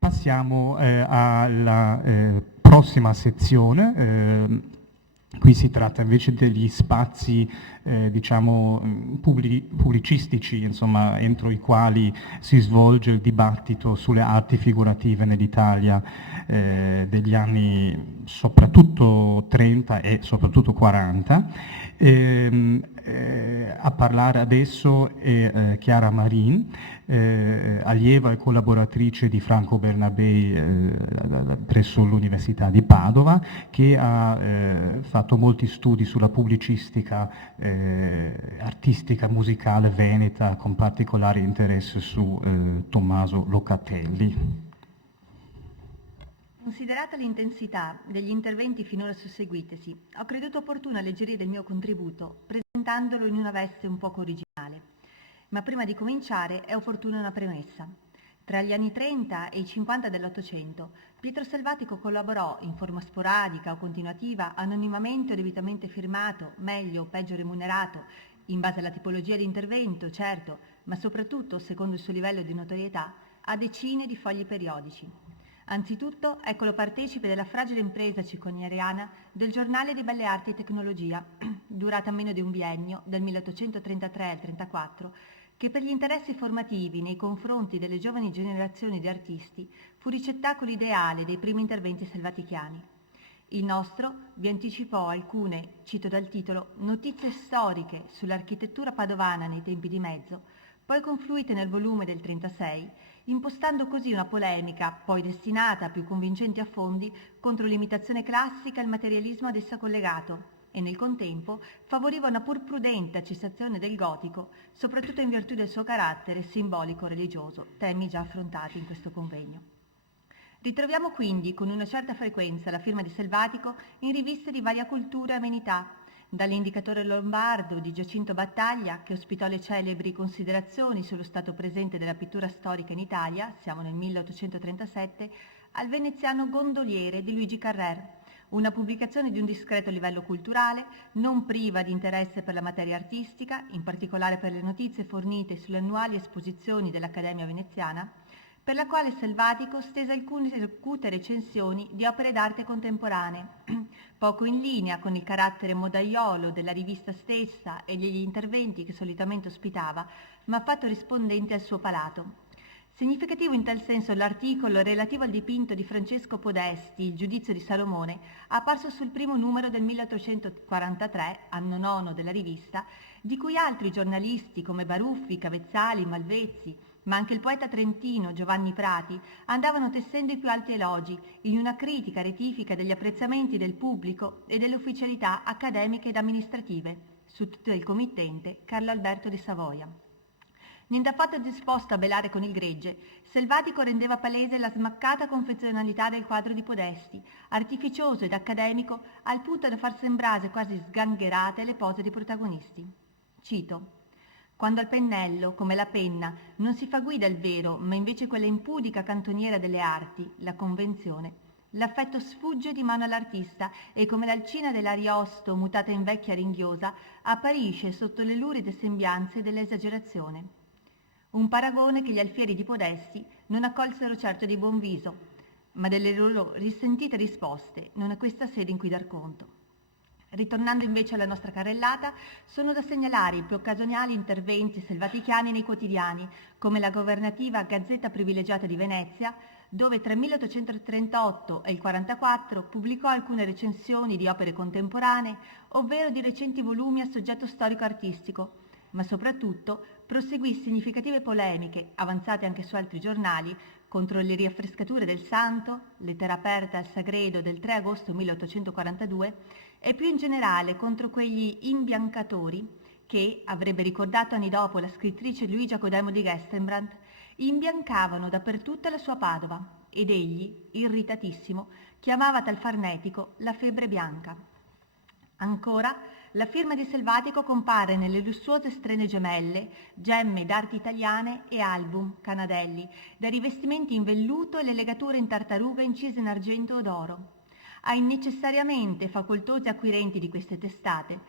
Passiamo alla prossima sezione. Qui si tratta invece degli spazi, diciamo, pubblicistici, insomma, entro i quali si svolge il dibattito sulle arti figurative nell'Italia degli anni soprattutto 30 e soprattutto 40. A parlare adesso è Chiara Marin, allieva e collaboratrice di Franco Bernabei presso l'Università di Padova, che ha fatto molti studi sulla pubblicistica artistica musicale veneta, con particolare interesse su Tommaso Locatelli. Considerata l'intensità degli interventi finora susseguitesi, ho creduto opportuno alleggerire il mio contributo presentandolo in una veste un poco originale. Ma prima di cominciare è opportuna una premessa. Tra gli anni 30 e i 50 dell'Ottocento, Pietro Selvatico collaborò in forma sporadica o continuativa, anonimamente o debitamente firmato, meglio o peggio remunerato, in base alla tipologia di intervento, certo, ma soprattutto, secondo il suo livello di notorietà, a decine di fogli periodici. Anzitutto, eccolo partecipe della fragile impresa circonariana del Giornale di Belle Arti e Tecnologia, durata meno di un biennio, dal 1833 al 1834, che per gli interessi formativi nei confronti delle giovani generazioni di artisti fu ricettacolo ideale dei primi interventi selvatichiani. Il nostro vi anticipò alcune, cito dal titolo, notizie storiche sull'architettura padovana nei tempi di mezzo, poi confluite nel volume del 36, impostando così una polemica, poi destinata a più convincenti affondi, contro l'imitazione classica e il materialismo ad essa collegato, e nel contempo favoriva una pur prudente cessazione del gotico, soprattutto in virtù del suo carattere simbolico-religioso, temi già affrontati in questo convegno. Ritroviamo quindi con una certa frequenza la firma di Selvatico in riviste di varia cultura e amenità, dall'Indicatore Lombardo di Giacinto Battaglia, che ospitò le celebri considerazioni sullo stato presente della pittura storica in Italia, siamo nel 1837, al veneziano Gondoliere di Luigi Carrer, una pubblicazione di un discreto livello culturale, non priva di interesse per la materia artistica, in particolare per le notizie fornite sulle annuali esposizioni dell'Accademia Veneziana, per la quale Selvatico stese alcune acute recensioni di opere d'arte contemporanee, poco in linea con il carattere modaiolo della rivista stessa e gli interventi che solitamente ospitava, ma affatto rispondente al suo palato. Significativo in tal senso l'articolo relativo al dipinto di Francesco Podesti, Il giudizio di Salomone, apparso sul primo numero del 1843, anno nono della rivista, di cui altri giornalisti come Baruffi, Cavezzali, Malvezzi, ma anche il poeta trentino Giovanni Prati andavano tessendo i più alti elogi in una critica rettifica degli apprezzamenti del pubblico e delle ufficialità accademiche ed amministrative, su tutto il committente Carlo Alberto di Savoia. Niente affatto disposto a belare con il gregge, Selvatico rendeva palese la smaccata confezionalità del quadro di Podesti, artificioso ed accademico al punto da far sembrare quasi sgangherate le pose dei protagonisti. Cito: quando al pennello, come la penna, non si fa guida il vero, ma invece quella impudica cantoniera delle arti, la convenzione, l'affetto sfugge di mano all'artista e come l'alcina dell'Ariosto mutata in vecchia ringhiosa apparisce sotto le luride sembianze dell'esagerazione. Un paragone che gli alfieri di Podesti non accolsero certo di buon viso, ma delle loro risentite risposte non è questa sede in cui dar conto. Ritornando invece alla nostra carrellata, sono da segnalare i più occasionali interventi selvatichiani nei quotidiani, come la governativa Gazzetta Privilegiata di Venezia, dove tra il 1838 e il 1844 pubblicò alcune recensioni di opere contemporanee, ovvero di recenti volumi a soggetto storico-artistico, ma soprattutto proseguì significative polemiche, avanzate anche su altri giornali, contro le riaffrescature del Santo, lettera aperta al Sagredo del 3 agosto 1842, e più in generale contro quegli imbiancatori che, avrebbe ricordato anni dopo la scrittrice Luigia Codemo di Gestenbrand, imbiancavano dappertutto la sua Padova, ed egli, irritatissimo, chiamava tal farnetico la febbre bianca. Ancora, la firma di Selvatico compare nelle lussuose strene gemelle, gemme d'arte italiane e album, canadelli, dai rivestimenti in velluto e le legature in tartaruga incise in argento o d'oro. Ai necessariamente facoltosi acquirenti di queste testate,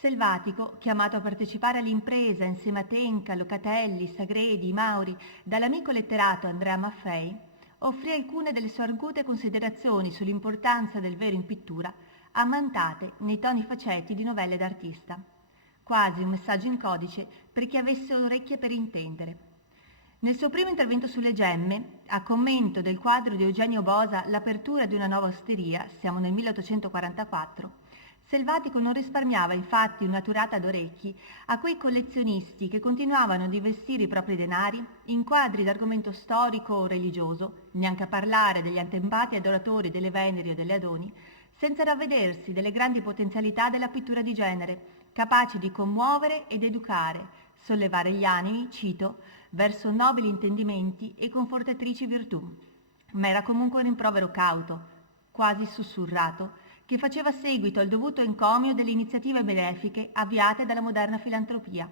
Selvatico, chiamato a partecipare all'impresa insieme a Tenca, Locatelli, Sagredi, Mauri, dall'amico letterato Andrea Maffei, offrì alcune delle sue argute considerazioni sull'importanza del vero in pittura, ammantate nei toni faceti di novelle d'artista. Quasi un messaggio in codice per chi avesse orecchie per intendere. Nel suo primo intervento sulle gemme, a commento del quadro di Eugenio Bosa L'apertura di una nuova osteria, siamo nel 1844, Selvatico non risparmiava infatti una turata d'orecchi a quei collezionisti che continuavano ad investire i propri denari in quadri d'argomento storico o religioso, neanche a parlare degli antempati adoratori delle Veneri o delle Adoni, senza ravvedersi delle grandi potenzialità della pittura di genere, capace di commuovere ed educare, sollevare gli animi, cito, verso nobili intendimenti e confortatrici virtù. Ma era comunque un rimprovero cauto, quasi sussurrato, che faceva seguito al dovuto encomio delle iniziative benefiche avviate dalla moderna filantropia.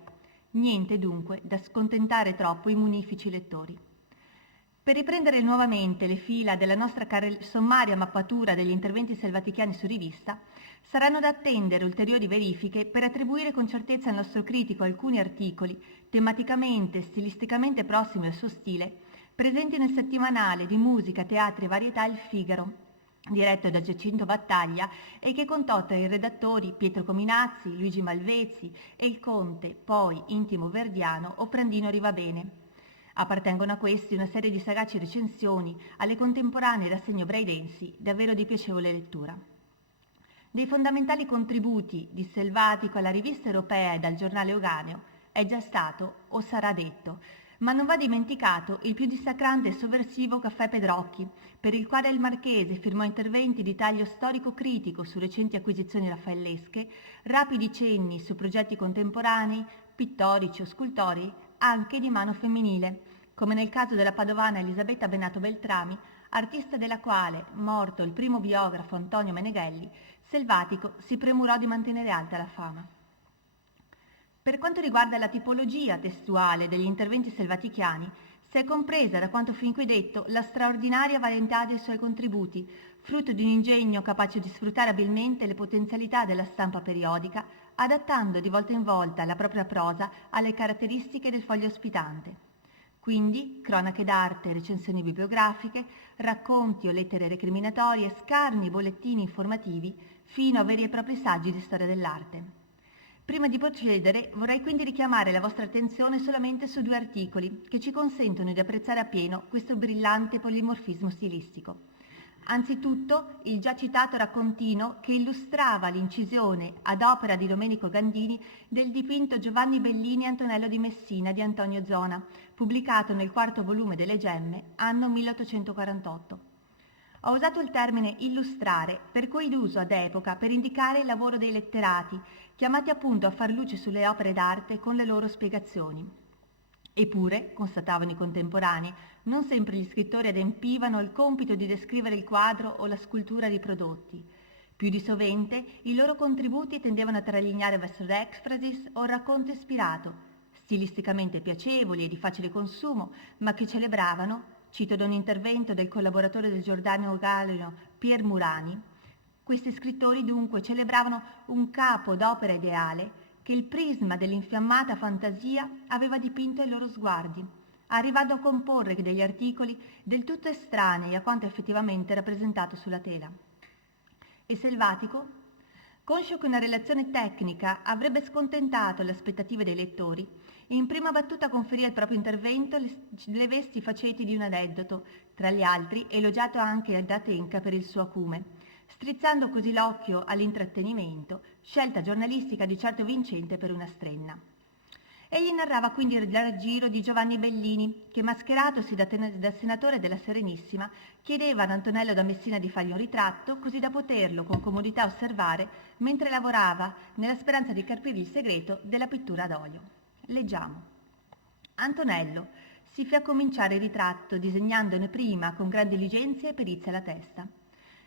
Niente dunque da scontentare troppo i munifici lettori. Per riprendere nuovamente le fila della nostra sommaria mappatura degli interventi selvatichiani su rivista, saranno da attendere ulteriori verifiche per attribuire con certezza al nostro critico alcuni articoli, tematicamente e stilisticamente prossimi al suo stile, presenti nel settimanale di musica, teatri e varietà Il Figaro, diretto da Giacinto Battaglia e che contò tra i redattori Pietro Cominazzi, Luigi Malvezzi e il conte, poi intimo verdiano, Oprandino Rivabene. Appartengono a questi una serie di sagaci recensioni alle contemporanee rassegno braidensi, davvero di piacevole lettura. Dei fondamentali contributi di Selvatico alla rivista europea e dal giornale Euganeo è già stato o sarà detto, ma non va dimenticato il più dissacrante e sovversivo Caffè Pedrocchi, per il quale il Marchese firmò interventi di taglio storico-critico su recenti acquisizioni raffaellesche, rapidi cenni su progetti contemporanei, pittorici o scultori, anche di mano femminile, come nel caso della padovana Elisabetta Benato Beltrami, artista della quale, morto il primo biografo Antonio Meneghelli, Selvatico si premurò di mantenere alta la fama. Per quanto riguarda la tipologia testuale degli interventi selvatichiani, si è compresa da quanto fin qui detto la straordinaria varietà dei suoi contributi, frutto di un ingegno capace di sfruttare abilmente le potenzialità della stampa periodica, adattando di volta in volta la propria prosa alle caratteristiche del foglio ospitante. Quindi cronache d'arte, recensioni bibliografiche, racconti o lettere recriminatorie, scarni, bollettini informativi, fino a veri e propri saggi di storia dell'arte. Prima di procedere vorrei quindi richiamare la vostra attenzione solamente su due articoli che ci consentono di apprezzare appieno questo brillante polimorfismo stilistico. Anzitutto il già citato raccontino che illustrava l'incisione ad opera di Domenico Gandini del dipinto Giovanni Bellini e Antonello di Messina di Antonio Zona, pubblicato nel quarto volume delle Gemme, anno 1848. Ho usato il termine illustrare per cui l'uso ad epoca per indicare il lavoro dei letterati, chiamati appunto a far luce sulle opere d'arte con le loro spiegazioni. Eppure, constatavano i contemporanei, non sempre gli scrittori adempivano il compito di descrivere il quadro o la scultura riprodotti. Più di sovente i loro contributi tendevano a tralignare verso l'exfrasis o il racconto ispirato, stilisticamente piacevoli e di facile consumo, ma che celebravano, cito da un intervento del collaboratore del Giordano Galeno Pier Murani, questi scrittori dunque celebravano un capo d'opera ideale che il prisma dell'infiammata fantasia aveva dipinto ai loro sguardi, arrivando a comporre degli articoli del tutto estranei a quanto effettivamente rappresentato sulla tela. E Selvatico, conscio che una relazione tecnica avrebbe scontentato le aspettative dei lettori, in prima battuta conferì al proprio intervento le vesti faceti di un aneddoto, tra gli altri elogiato anche da Tenca per il suo acume, strizzando così l'occhio all'intrattenimento, scelta giornalistica di certo vincente per una strenna. Egli narrava quindi il raggiro di Giovanni Bellini, che mascheratosi da senatore della Serenissima, chiedeva ad Antonello da Messina di fargli un ritratto, così da poterlo con comodità osservare mentre lavorava, nella speranza di capire il segreto della pittura ad olio. Leggiamo. Antonello si fece a cominciare il ritratto, disegnandone prima con gran diligenza e perizia la testa.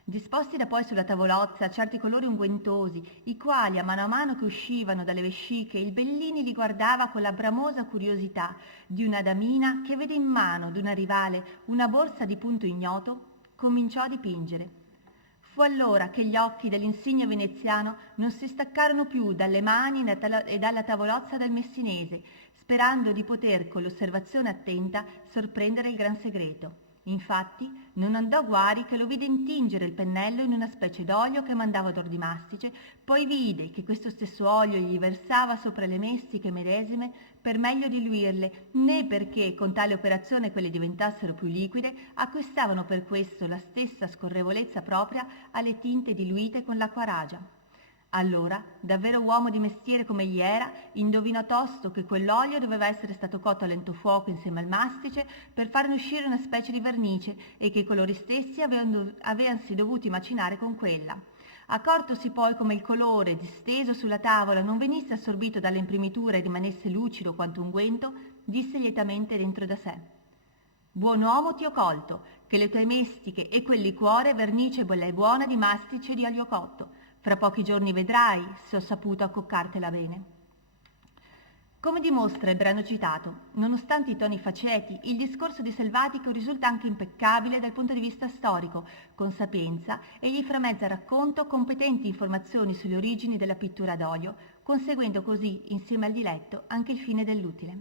Disposti da poi sulla tavolozza certi colori unguentosi, i quali a mano che uscivano dalle vesciche, il Bellini li guardava con la bramosa curiosità di una damina che vede in mano d'una rivale una borsa di punto ignoto, cominciò a dipingere. Fu allora che gli occhi dell'insigne veneziano non si staccarono più dalle mani e dalla tavolozza del messinese, sperando di poter con l'osservazione attenta sorprendere il gran segreto. Infatti non andò guari che lo vide intingere il pennello in una specie d'olio che mandava odor di mastice, poi vide che questo stesso olio gli versava sopra le mestiche medesime per meglio diluirle, né perché con tale operazione quelle diventassero più liquide, acquistavano per questo la stessa scorrevolezza propria alle tinte diluite con l'acqua ragia. Allora, davvero uomo di mestiere come egli era, indovinò tosto che quell'olio doveva essere stato cotto a lento fuoco insieme al mastice per farne uscire una specie di vernice e che i colori stessi avevasi dovuti macinare con quella. Accortosi poi come il colore disteso sulla tavola non venisse assorbito dalla imprimitura e rimanesse lucido quanto unguento, disse lietamente dentro da sé: «Buon uomo ti ho colto, che le tue mestiche e quel liquore vernice bella e buona di mastice e di olio cotto. Fra pochi giorni vedrai se ho saputo accoccartela bene». Come dimostra il brano citato, nonostante i toni faceti, il discorso di Selvatico risulta anche impeccabile dal punto di vista storico, con sapienza, e gli framezza racconto competenti informazioni sulle origini della pittura d'olio, conseguendo così, insieme al diletto, anche il fine dell'utile.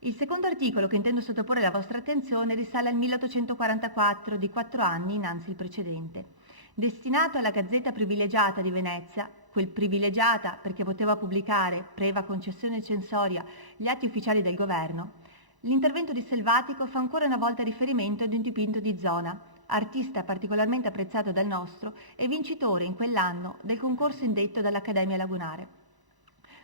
Il secondo articolo che intendo sottoporre alla vostra attenzione risale al 1844, di 4 anni innanzi il precedente. Destinato alla Gazzetta Privilegiata di Venezia, quel privilegiata perché poteva pubblicare, previa concessione censoria, gli atti ufficiali del governo, l'intervento di Selvatico fa ancora una volta riferimento ad un dipinto di Zona, artista particolarmente apprezzato dal nostro e vincitore in quell'anno del concorso indetto dall'Accademia Lagunare.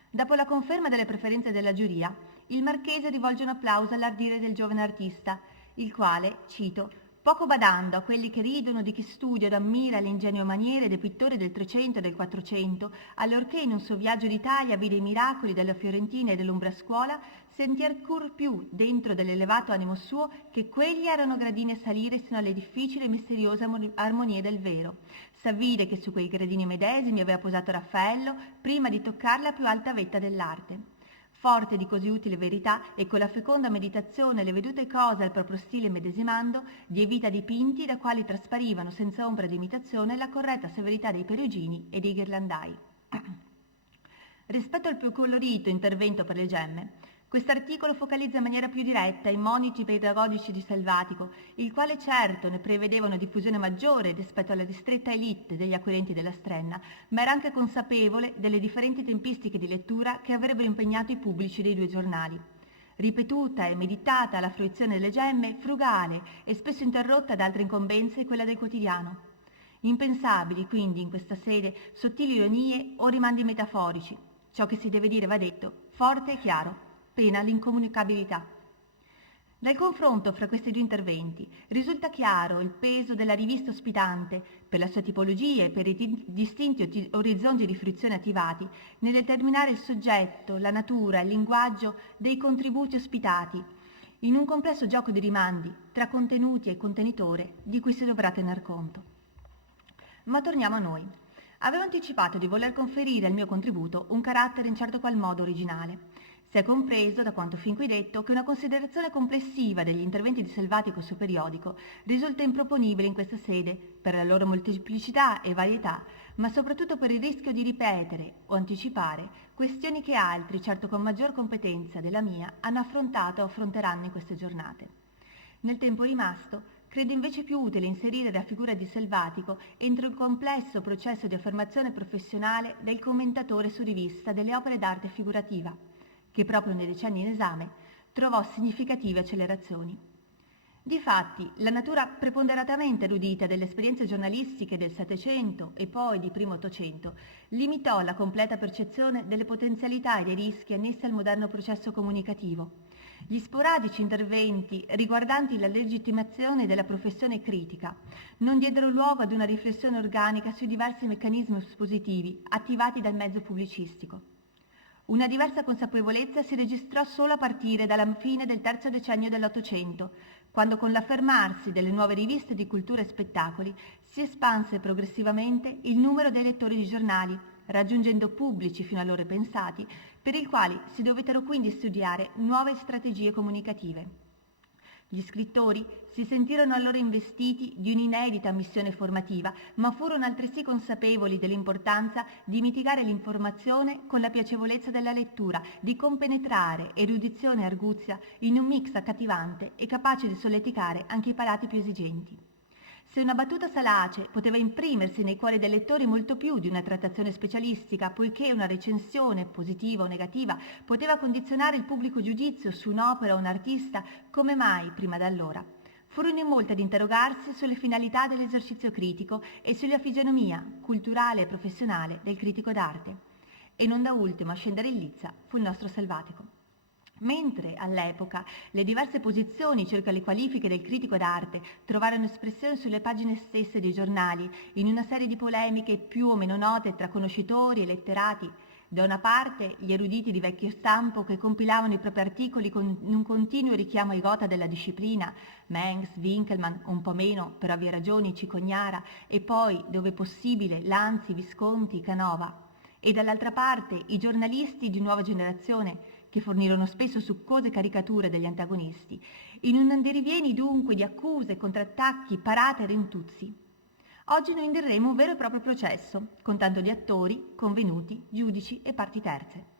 Dopo la conferma delle preferenze della giuria, il Marchese rivolge un applauso all'ardire del giovane artista, il quale, cito, poco badando a quelli che ridono di chi studia ed ammira l'ingegno maniere dei pittori del Trecento e del Quattrocento, allorché in un suo viaggio d'Italia vide i miracoli della Fiorentina e dell'Umbra Scuola, sentì ancor più dentro dell'elevato animo suo che quelli erano gradini a salire sino alle difficili e misteriose armonie del vero. S'avvide che su quei gradini medesimi aveva posato Raffaello prima di toccare la più alta vetta dell'arte. Forte di così utile verità e con la feconda meditazione le vedute cose al proprio stile medesimando, diè vita a dipinti da quali trasparivano senza ombra di imitazione la corretta severità dei perugini e dei ghirlandai. Rispetto al più colorito intervento per le gemme, quest'articolo focalizza in maniera più diretta i moniti pedagogici di Selvatico, il quale certo ne prevedeva una diffusione maggiore rispetto alla ristretta elite degli acquirenti della Strenna, ma era anche consapevole delle differenti tempistiche di lettura che avrebbero impegnato i pubblici dei due giornali. Ripetuta e meditata la fruizione delle gemme, frugale e spesso interrotta da altre incombenze quella del quotidiano. Impensabili quindi in questa sede sottili ironie o rimandi metaforici. Ciò che si deve dire va detto, forte e chiaro, pena l'incomunicabilità. Dal confronto fra questi due interventi risulta chiaro il peso della rivista ospitante, per la sua tipologia e per i distinti orizzonti di fruizione attivati, nel determinare il soggetto, la natura, il linguaggio dei contributi ospitati, in un complesso gioco di rimandi tra contenuti e contenitore di cui si dovrà tener conto. Ma torniamo a noi. Avevo anticipato di voler conferire al mio contributo un carattere in certo qual modo originale. Si è compreso, da quanto fin qui detto, che una considerazione complessiva degli interventi di Selvatico sul periodico risulta improponibile in questa sede per la loro molteplicità e varietà, ma soprattutto per il rischio di ripetere o anticipare questioni che altri, certo con maggior competenza della mia, hanno affrontato o affronteranno in queste giornate. Nel tempo rimasto, credo invece più utile inserire la figura di Selvatico entro il complesso processo di affermazione professionale del commentatore su rivista delle opere d'arte figurativa, che proprio nei decenni in esame trovò significative accelerazioni. Difatti, la natura preponderatamente erudita delle esperienze giornalistiche del Settecento e poi di primo Ottocento limitò la completa percezione delle potenzialità e dei rischi annessi al moderno processo comunicativo. Gli sporadici interventi riguardanti la legittimazione della professione critica non diedero luogo ad una riflessione organica sui diversi meccanismi espositivi attivati dal mezzo pubblicistico. Una diversa consapevolezza si registrò solo a partire dalla fine del terzo decennio dell'Ottocento, quando con l'affermarsi delle nuove riviste di cultura e spettacoli si espanse progressivamente il numero dei lettori di giornali, raggiungendo pubblici fino allora pensati, per i quali si dovettero quindi studiare nuove strategie comunicative. Gli scrittori si sentirono allora investiti di un'inedita missione formativa, ma furono altresì consapevoli dell'importanza di mitigare l'informazione con la piacevolezza della lettura, di compenetrare erudizione e arguzia in un mix accattivante e capace di solleticare anche i palati più esigenti. Se una battuta salace poteva imprimersi nei cuori dei lettori molto più di una trattazione specialistica, poiché una recensione, positiva o negativa, poteva condizionare il pubblico giudizio su un'opera o un artista, come mai prima d'allora? Furono in molti ad interrogarsi sulle finalità dell'esercizio critico e sulla fisionomia culturale e professionale del critico d'arte. E non da ultimo a scendere in lizza fu il nostro Salvatico. Mentre all'epoca le diverse posizioni circa le qualifiche del critico d'arte trovarono espressione sulle pagine stesse dei giornali, in una serie di polemiche più o meno note tra conoscitori e letterati, da una parte gli eruditi di vecchio stampo che compilavano i propri articoli con un continuo richiamo ai gotha della disciplina, Mengs, Winkelmann, un po' meno, per ovvie ragioni, Cicognara, e poi, dove possibile, Lanzi, Visconti, Canova, e dall'altra parte i giornalisti di nuova generazione, che fornirono spesso succose caricature degli antagonisti, in un andirivieni dunque di accuse, contrattacchi, parate e rintuzzi. Oggi noi indiremo un vero e proprio processo, con tanto di attori, convenuti, giudici e parti terze.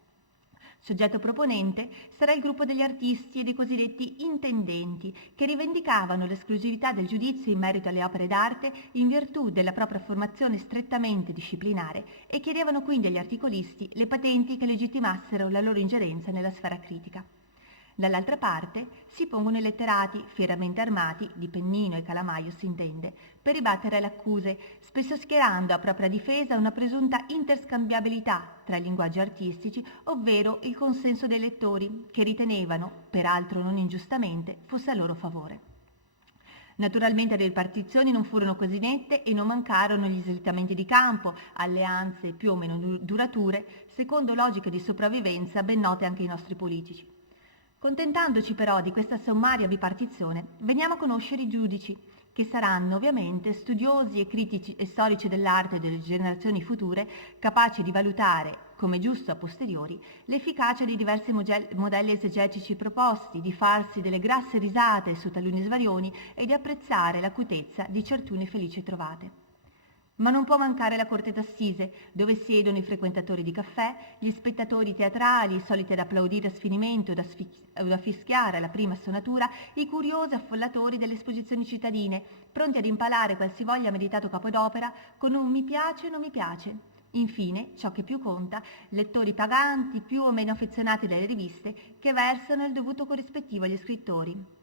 Soggetto proponente sarà il gruppo degli artisti e dei cosiddetti intendenti, che rivendicavano l'esclusività del giudizio in merito alle opere d'arte in virtù della propria formazione strettamente disciplinare e chiedevano quindi agli articolisti le patenti che legittimassero la loro ingerenza nella sfera critica. Dall'altra parte si pongono i letterati, fieramente armati, di pennino e calamaio si intende, per ribattere le accuse, spesso schierando a propria difesa una presunta interscambiabilità tra i linguaggi artistici, ovvero il consenso dei lettori, che ritenevano, peraltro non ingiustamente, fosse a loro favore. Naturalmente le ripartizioni non furono così nette e non mancarono gli slittamenti di campo, alleanze più o meno durature, secondo logiche di sopravvivenza ben note anche ai nostri politici. Contentandoci però di questa sommaria bipartizione, veniamo a conoscere i giudici, che saranno ovviamente studiosi e critici e storici dell'arte delle generazioni future, capaci di valutare, come giusto a posteriori, l'efficacia dei diversi modelli esegetici proposti, di farsi delle grasse risate su taluni svarioni e di apprezzare l'acutezza di certune felici trovate. Ma non può mancare la corte d'assise, dove siedono i frequentatori di caffè, gli spettatori teatrali, soliti ad applaudire a sfinimento o da fischiare alla prima stonatura, i curiosi affollatori delle esposizioni cittadine, pronti ad impalare qualsivoglia meditato capodopera con un mi piace o non mi piace. Infine, ciò che più conta, lettori paganti, più o meno affezionati dalle riviste, che versano il dovuto corrispettivo agli scrittori.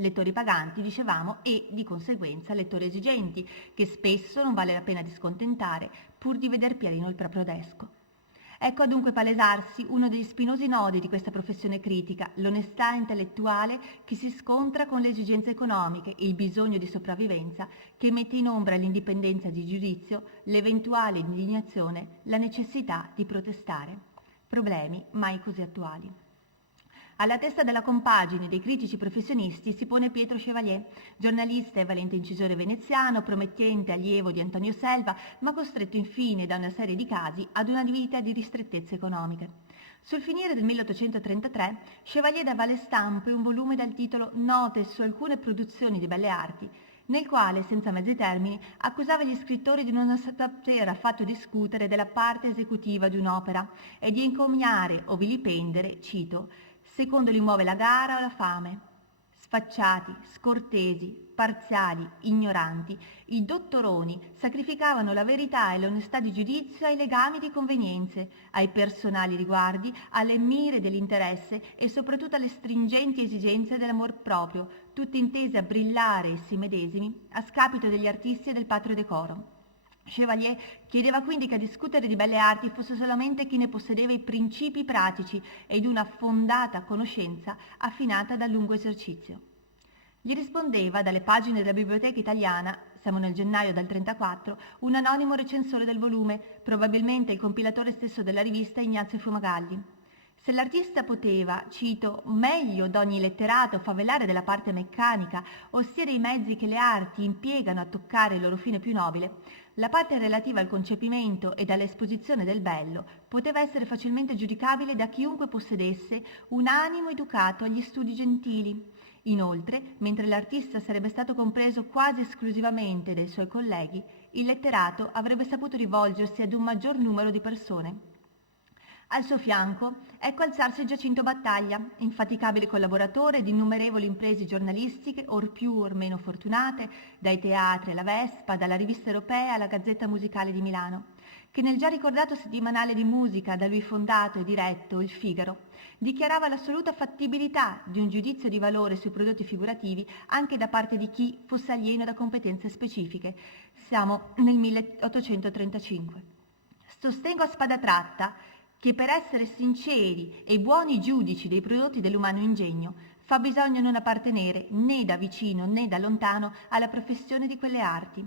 Lettori paganti, dicevamo, e di conseguenza lettori esigenti, che spesso non vale la pena di scontentare, pur di veder pieno il proprio desco. Ecco dunque palesarsi uno degli spinosi nodi di questa professione critica, l'onestà intellettuale che si scontra con le esigenze economiche, il bisogno di sopravvivenza che mette in ombra l'indipendenza di giudizio, l'eventuale indignazione, la necessità di protestare. Problemi mai così attuali. Alla testa della compagine dei critici professionisti si pone Pietro Chevalier, giornalista e valente incisore veneziano, promettente allievo di Antonio Selva, ma costretto infine da una serie di casi ad una vita di ristrettezze economiche. Sul finire del 1833, Chevalier dava alle stampe un volume dal titolo Note su alcune produzioni di belle arti, nel quale, senza mezzi termini, accusava gli scrittori di non saper affatto discutere della parte esecutiva di un'opera e di encomiare o vilipendere, cito, secondo li muove la gara o la fame. Sfacciati, scortesi, parziali, ignoranti, i dottoroni sacrificavano la verità e l'onestà di giudizio ai legami di convenienze, ai personali riguardi, alle mire dell'interesse e soprattutto alle stringenti esigenze dell'amor proprio, tutte intese a brillare essi medesimi a scapito degli artisti e del patrio decoro. Chevalier chiedeva quindi che a discutere di belle arti fosse solamente chi ne possedeva i principi pratici ed una fondata conoscenza affinata dal lungo esercizio. Gli rispondeva dalle pagine della Biblioteca Italiana, siamo nel gennaio del 34, un anonimo recensore del volume, probabilmente il compilatore stesso della rivista Ignazio Fumagalli. Se l'artista poteva, cito, meglio d'ogni letterato favellare della parte meccanica, ossia dei mezzi che le arti impiegano a toccare il loro fine più nobile, la parte relativa al concepimento ed all'esposizione del bello poteva essere facilmente giudicabile da chiunque possedesse un animo educato agli studi gentili. Inoltre, mentre l'artista sarebbe stato compreso quasi esclusivamente dai suoi colleghi, il letterato avrebbe saputo rivolgersi ad un maggior numero di persone. Al suo fianco ecco alzarsi Giacinto Battaglia, infaticabile collaboratore di innumerevoli imprese giornalistiche, or più or meno fortunate, dai teatri alla Vespa, dalla Rivista Europea alla Gazzetta Musicale di Milano, che nel già ricordato settimanale di musica da lui fondato e diretto, Il Figaro, dichiarava l'assoluta fattibilità di un giudizio di valore sui prodotti figurativi anche da parte di chi fosse alieno da competenze specifiche. Siamo nel 1835. Sostengo a spada tratta che per essere sinceri e buoni giudici dei prodotti dell'umano ingegno fa bisogno non appartenere né da vicino né da lontano alla professione di quelle arti.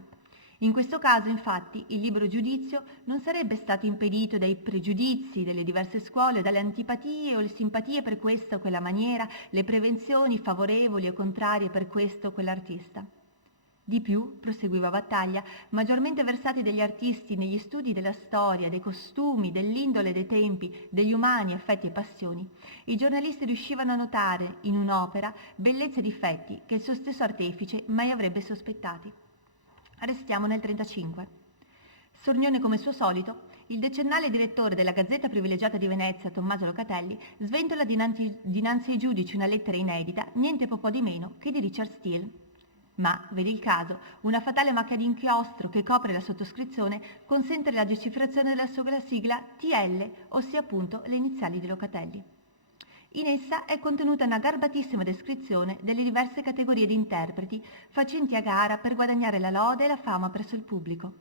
In questo caso, infatti, il libero giudizio non sarebbe stato impedito dai pregiudizi delle diverse scuole, dalle antipatie o le simpatie per questa o quella maniera, le prevenzioni favorevoli o contrarie per questo o quell'artista. Di più, proseguiva Battaglia, maggiormente versati degli artisti negli studi della storia, dei costumi, dell'indole dei tempi, degli umani affetti e passioni, i giornalisti riuscivano a notare in un'opera bellezze e difetti che il suo stesso artefice mai avrebbe sospettati. Restiamo nel 1935. Sornione come suo solito, il decennale direttore della Gazzetta Privilegiata di Venezia, Tommaso Locatelli, sventola dinanzi ai giudici una lettera inedita, niente po' di meno che di Richard Steele. Ma, vedi il caso, una fatale macchia di inchiostro che copre la sottoscrizione consente la decifrazione della sola sigla TL, ossia appunto le iniziali di Locatelli. In essa è contenuta una garbatissima descrizione delle diverse categorie di interpreti facenti a gara per guadagnare la lode e la fama presso il pubblico.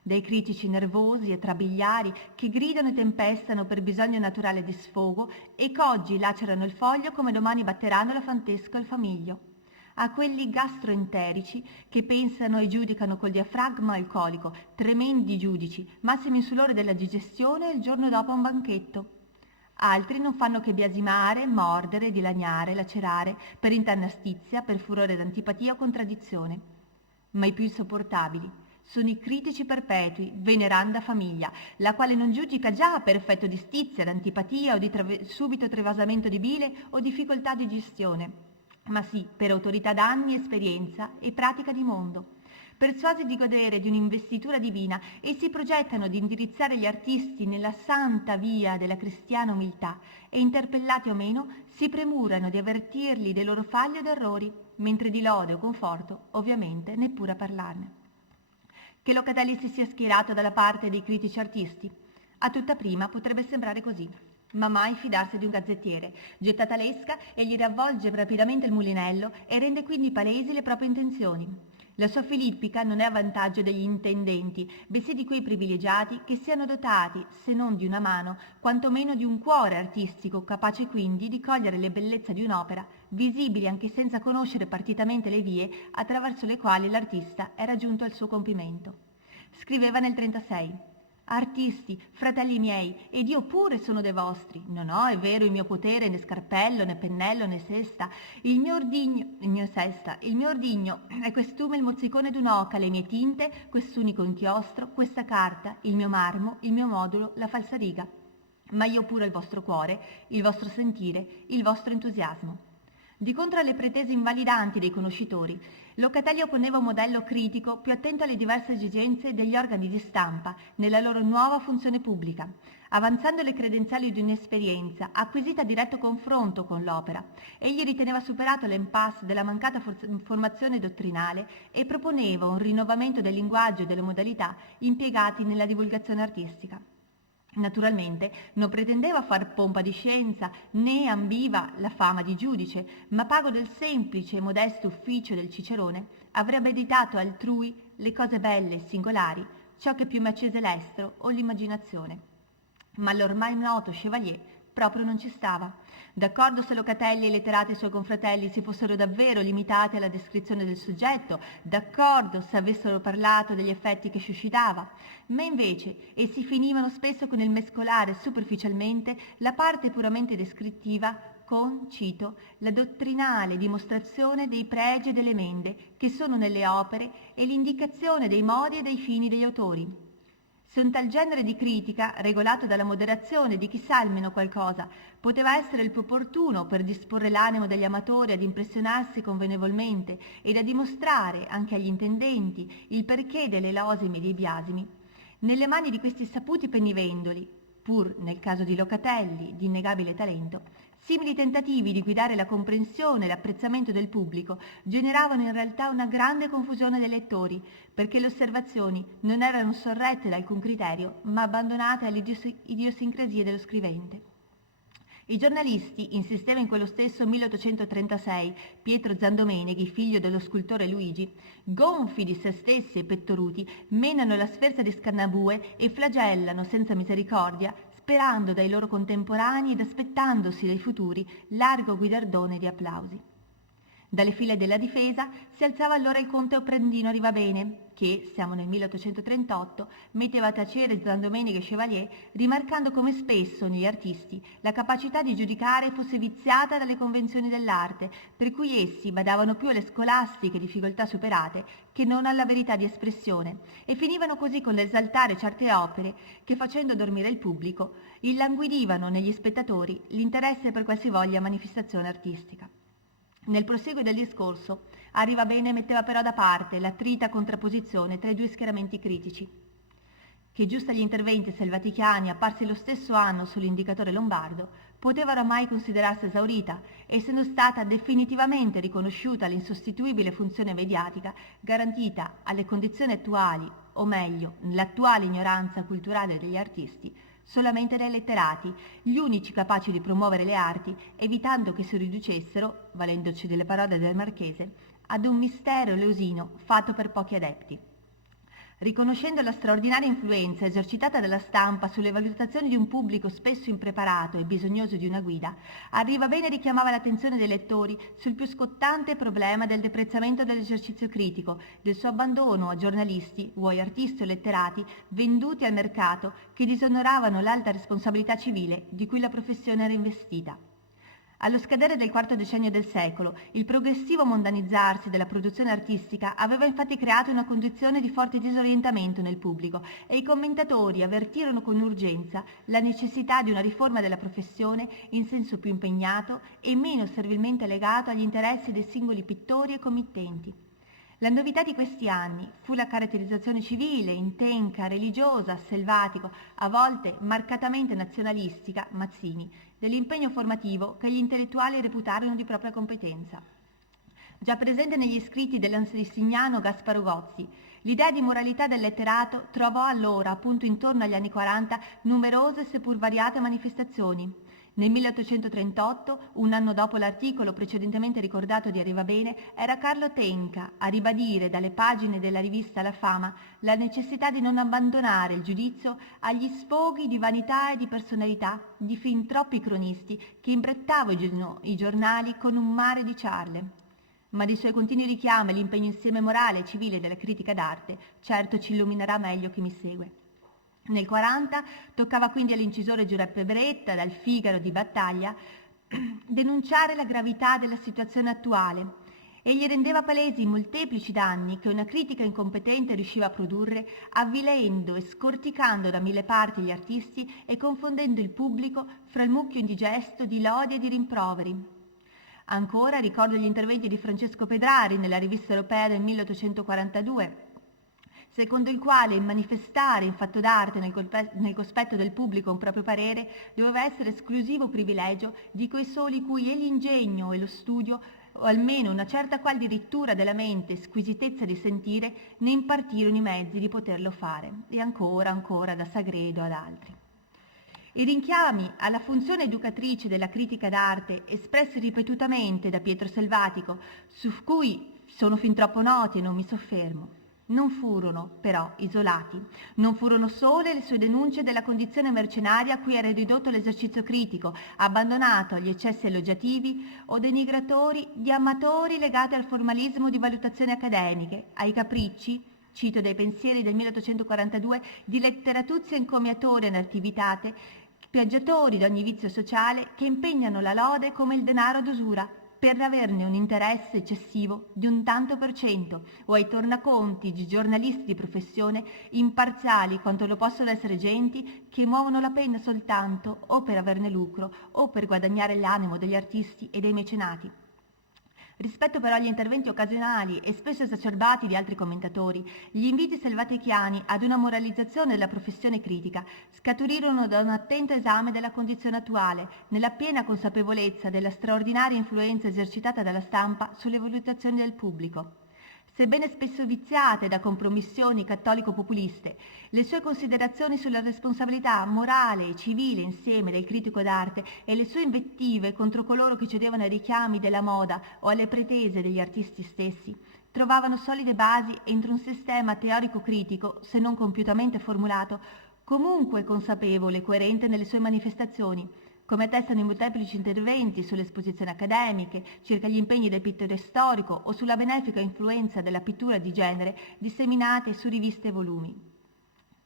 Dai critici nervosi e trabiliari che gridano e tempestano per bisogno naturale di sfogo e che oggi lacerano il foglio come domani batteranno la Fantesco e il Famiglio, a quelli gastroenterici che pensano e giudicano col diaframma alcolico, tremendi giudici, massimi insulori della digestione e il giorno dopo un banchetto. Altri non fanno che biasimare, mordere, dilaniare, lacerare, per interna stizia, per furore d'antipatia o contraddizione. Ma i più insopportabili sono i critici perpetui, veneranda famiglia, la quale non giudica già per effetto di stizia, d'antipatia o di subito trevasamento di bile o difficoltà di gestione, ma sì per autorità d'anni, esperienza e pratica di mondo. Persuasi di godere di un'investitura divina, essi progettano di indirizzare gli artisti nella santa via della cristiana umiltà e, interpellati o meno, si premurano di avvertirli dei loro falli ed errori, mentre di lode o conforto, ovviamente, neppure a parlarne. Che Locatelli si sia schierato dalla parte dei critici artisti? A tutta prima potrebbe sembrare così, ma mai fidarsi di un gazzettiere. Gettata l'esca, egli ravvolge rapidamente il mulinello e rende quindi palesi le proprie intenzioni. La sua filippica non è a vantaggio degli intendenti, bensì di quei privilegiati che siano dotati, se non di una mano, quantomeno di un cuore artistico, capace quindi di cogliere le bellezze di un'opera, visibili anche senza conoscere partitamente le vie attraverso le quali l'artista è raggiunto al suo compimento. Scriveva nel 1936. Artisti, fratelli miei, ed io pure sono dei vostri. Non ho, è vero, il mio potere, né scarpello, né pennello, né sesta. Il mio ordigno è quest'ume il mozzicone d'un'oca, le mie tinte, quest'unico inchiostro, questa carta, il mio marmo, il mio modulo, la falsariga. Ma io pure il vostro cuore, il vostro sentire, il vostro entusiasmo. Di contro alle pretese invalidanti dei conoscitori, Locatelli opponeva un modello critico più attento alle diverse esigenze degli organi di stampa nella loro nuova funzione pubblica, avanzando le credenziali di un'esperienza acquisita a diretto confronto con l'opera. Egli riteneva superato l'impasse della mancata formazione dottrinale e proponeva un rinnovamento del linguaggio e delle modalità impiegati nella divulgazione artistica. Naturalmente non pretendeva far pompa di scienza, né ambiva la fama di giudice, ma pago del semplice e modesto ufficio del cicerone, avrebbe editato altrui le cose belle e singolari, ciò che più mi accese l'estro o l'immaginazione. Ma l'ormai noto chevalier proprio non ci stava. D'accordo se Locatelli e i letterati suoi confratelli si fossero davvero limitati alla descrizione del soggetto, d'accordo se avessero parlato degli effetti che suscitava, ma invece essi finivano spesso con il mescolare superficialmente la parte puramente descrittiva con, cito, la dottrinale dimostrazione dei pregi e delle emende che sono nelle opere e l'indicazione dei modi e dei fini degli autori. Se un tal genere di critica, regolato dalla moderazione di chi sa almeno qualcosa, poteva essere il più opportuno per disporre l'animo degli amatori ad impressionarsi convenevolmente ed a dimostrare anche agli intendenti il perché delle losimi e dei biasimi, nelle mani di questi saputi pennivendoli, pur nel caso di Locatelli, di innegabile talento, simili tentativi di guidare la comprensione e l'apprezzamento del pubblico generavano in realtà una grande confusione dei lettori, perché le osservazioni non erano sorrette da alcun criterio, ma abbandonate alle idiosincrasie dello scrivente. I giornalisti, insisteva in quello stesso 1836 Pietro Zandomeneghi, figlio dello scultore Luigi, gonfi di se stessi e pettoruti, menano la sferza di Scannabue e flagellano senza misericordia, sperando dai loro contemporanei ed aspettandosi dai futuri largo guidardone di applausi. Dalle file della difesa si alzava allora il conte Oprendino Rivabene, che, siamo nel 1838, metteva a tacere Zandomeneghi e Chevalier, rimarcando come spesso negli artisti la capacità di giudicare fosse viziata dalle convenzioni dell'arte, per cui essi badavano più alle scolastiche difficoltà superate che non alla verità di espressione, e finivano così con l'esaltare certe opere che, facendo dormire il pubblico, illanguidivano negli spettatori l'interesse per qualsivoglia manifestazione artistica. Nel proseguo del discorso, Arrivabene metteva però da parte l'attrita contrapposizione tra i due schieramenti critici, che giusto agli interventi selvatichiani apparsi lo stesso anno sull'Indicatore lombardo, poteva oramai considerarsi esaurita, essendo stata definitivamente riconosciuta l'insostituibile funzione mediatica garantita alle condizioni attuali, o meglio, l'attuale ignoranza culturale degli artisti, solamente dai letterati, gli unici capaci di promuovere le arti, evitando che si riducessero, valendoci delle parole del Marchese, ad un mistero eleusino fatto per pochi adepti. Riconoscendo la straordinaria influenza esercitata dalla stampa sulle valutazioni di un pubblico spesso impreparato e bisognoso di una guida, Arrivabene richiamava l'attenzione dei lettori sul più scottante problema del deprezzamento dell'esercizio critico, del suo abbandono a giornalisti, vuoi artisti o letterati, venduti al mercato, che disonoravano l'alta responsabilità civile di cui la professione era investita. Allo scadere del quarto decennio del secolo, il progressivo mondanizzarsi della produzione artistica aveva infatti creato una condizione di forte disorientamento nel pubblico e i commentatori avvertirono con urgenza la necessità di una riforma della professione in senso più impegnato e meno servilmente legato agli interessi dei singoli pittori e committenti. La novità di questi anni fu la caratterizzazione civile, intenca, religiosa, selvatico, a volte marcatamente nazionalistica, Mazzini, dell'impegno formativo che gli intellettuali reputarono di propria competenza. Già presente negli scritti dell'ansignano Gasparo Gozzi, l'idea di moralità del letterato trovò allora, appunto intorno agli anni 40, numerose seppur variate manifestazioni. Nel 1838, un anno dopo l'articolo precedentemente ricordato di Arrivabene, era Carlo Tenca a ribadire dalle pagine della rivista La Fama la necessità di non abbandonare il giudizio agli sfoghi di vanità e di personalità di fin troppi cronisti che imbrettavano i giornali con un mare di ciarle. Ma dei suoi continui richiami all'impegno insieme morale e civile della critica d'arte, certo ci illuminerà meglio chi mi segue. Nel 40 toccava quindi all'incisore Giuseppe Beretta, dal Figaro di Battaglia, denunciare la gravità della situazione attuale e gli rendeva palesi i molteplici danni che una critica incompetente riusciva a produrre, avvilendo e scorticando da mille parti gli artisti e confondendo il pubblico fra il mucchio indigesto di lodi e di rimproveri. Ancora ricordo gli interventi di Francesco Pedrari nella Rivista Europea del 1842, secondo il quale manifestare in fatto d'arte nel cospetto del pubblico un proprio parere doveva essere esclusivo privilegio di quei soli cui e l'ingegno e lo studio, o almeno una certa qual dirittura della mente e squisitezza di sentire, ne impartirono i mezzi di poterlo fare, e ancora da Sagredo ad altri. I richiami alla funzione educatrice della critica d'arte, espressi ripetutamente da Pietro Selvatico, su cui sono fin troppo noti e non mi soffermo, non furono, però, isolati. Non furono sole le sue denunce della condizione mercenaria a cui era ridotto l'esercizio critico, abbandonato agli eccessi elogiativi o denigratori di amatori legati al formalismo di valutazioni accademiche, ai capricci, cito dai pensieri del 1842, di letteratuzze encomiatorie e attivitate, piaggiatori d'ogni vizio sociale che impegnano la lode come il denaro d'usura, per averne un interesse eccessivo di un tanto per cento, o ai tornaconti di giornalisti di professione imparziali quanto lo possono essere genti che muovono la penna soltanto o per averne lucro o per guadagnare l'animo degli artisti e dei mecenati. Rispetto però agli interventi occasionali e spesso esacerbati di altri commentatori, gli inviti selvatichiani ad una moralizzazione della professione critica scaturirono da un attento esame della condizione attuale, nella piena consapevolezza della straordinaria influenza esercitata dalla stampa sulle valutazioni del pubblico. Sebbene spesso viziate da compromissioni cattolico-populiste, le sue considerazioni sulla responsabilità morale e civile insieme del critico d'arte e le sue invettive contro coloro che cedevano ai richiami della moda o alle pretese degli artisti stessi, trovavano solide basi entro un sistema teorico-critico, se non compiutamente formulato, comunque consapevole e coerente nelle sue manifestazioni, come attestano i molteplici interventi sulle esposizioni accademiche, circa gli impegni del pittore storico o sulla benefica influenza della pittura di genere disseminate su riviste e volumi.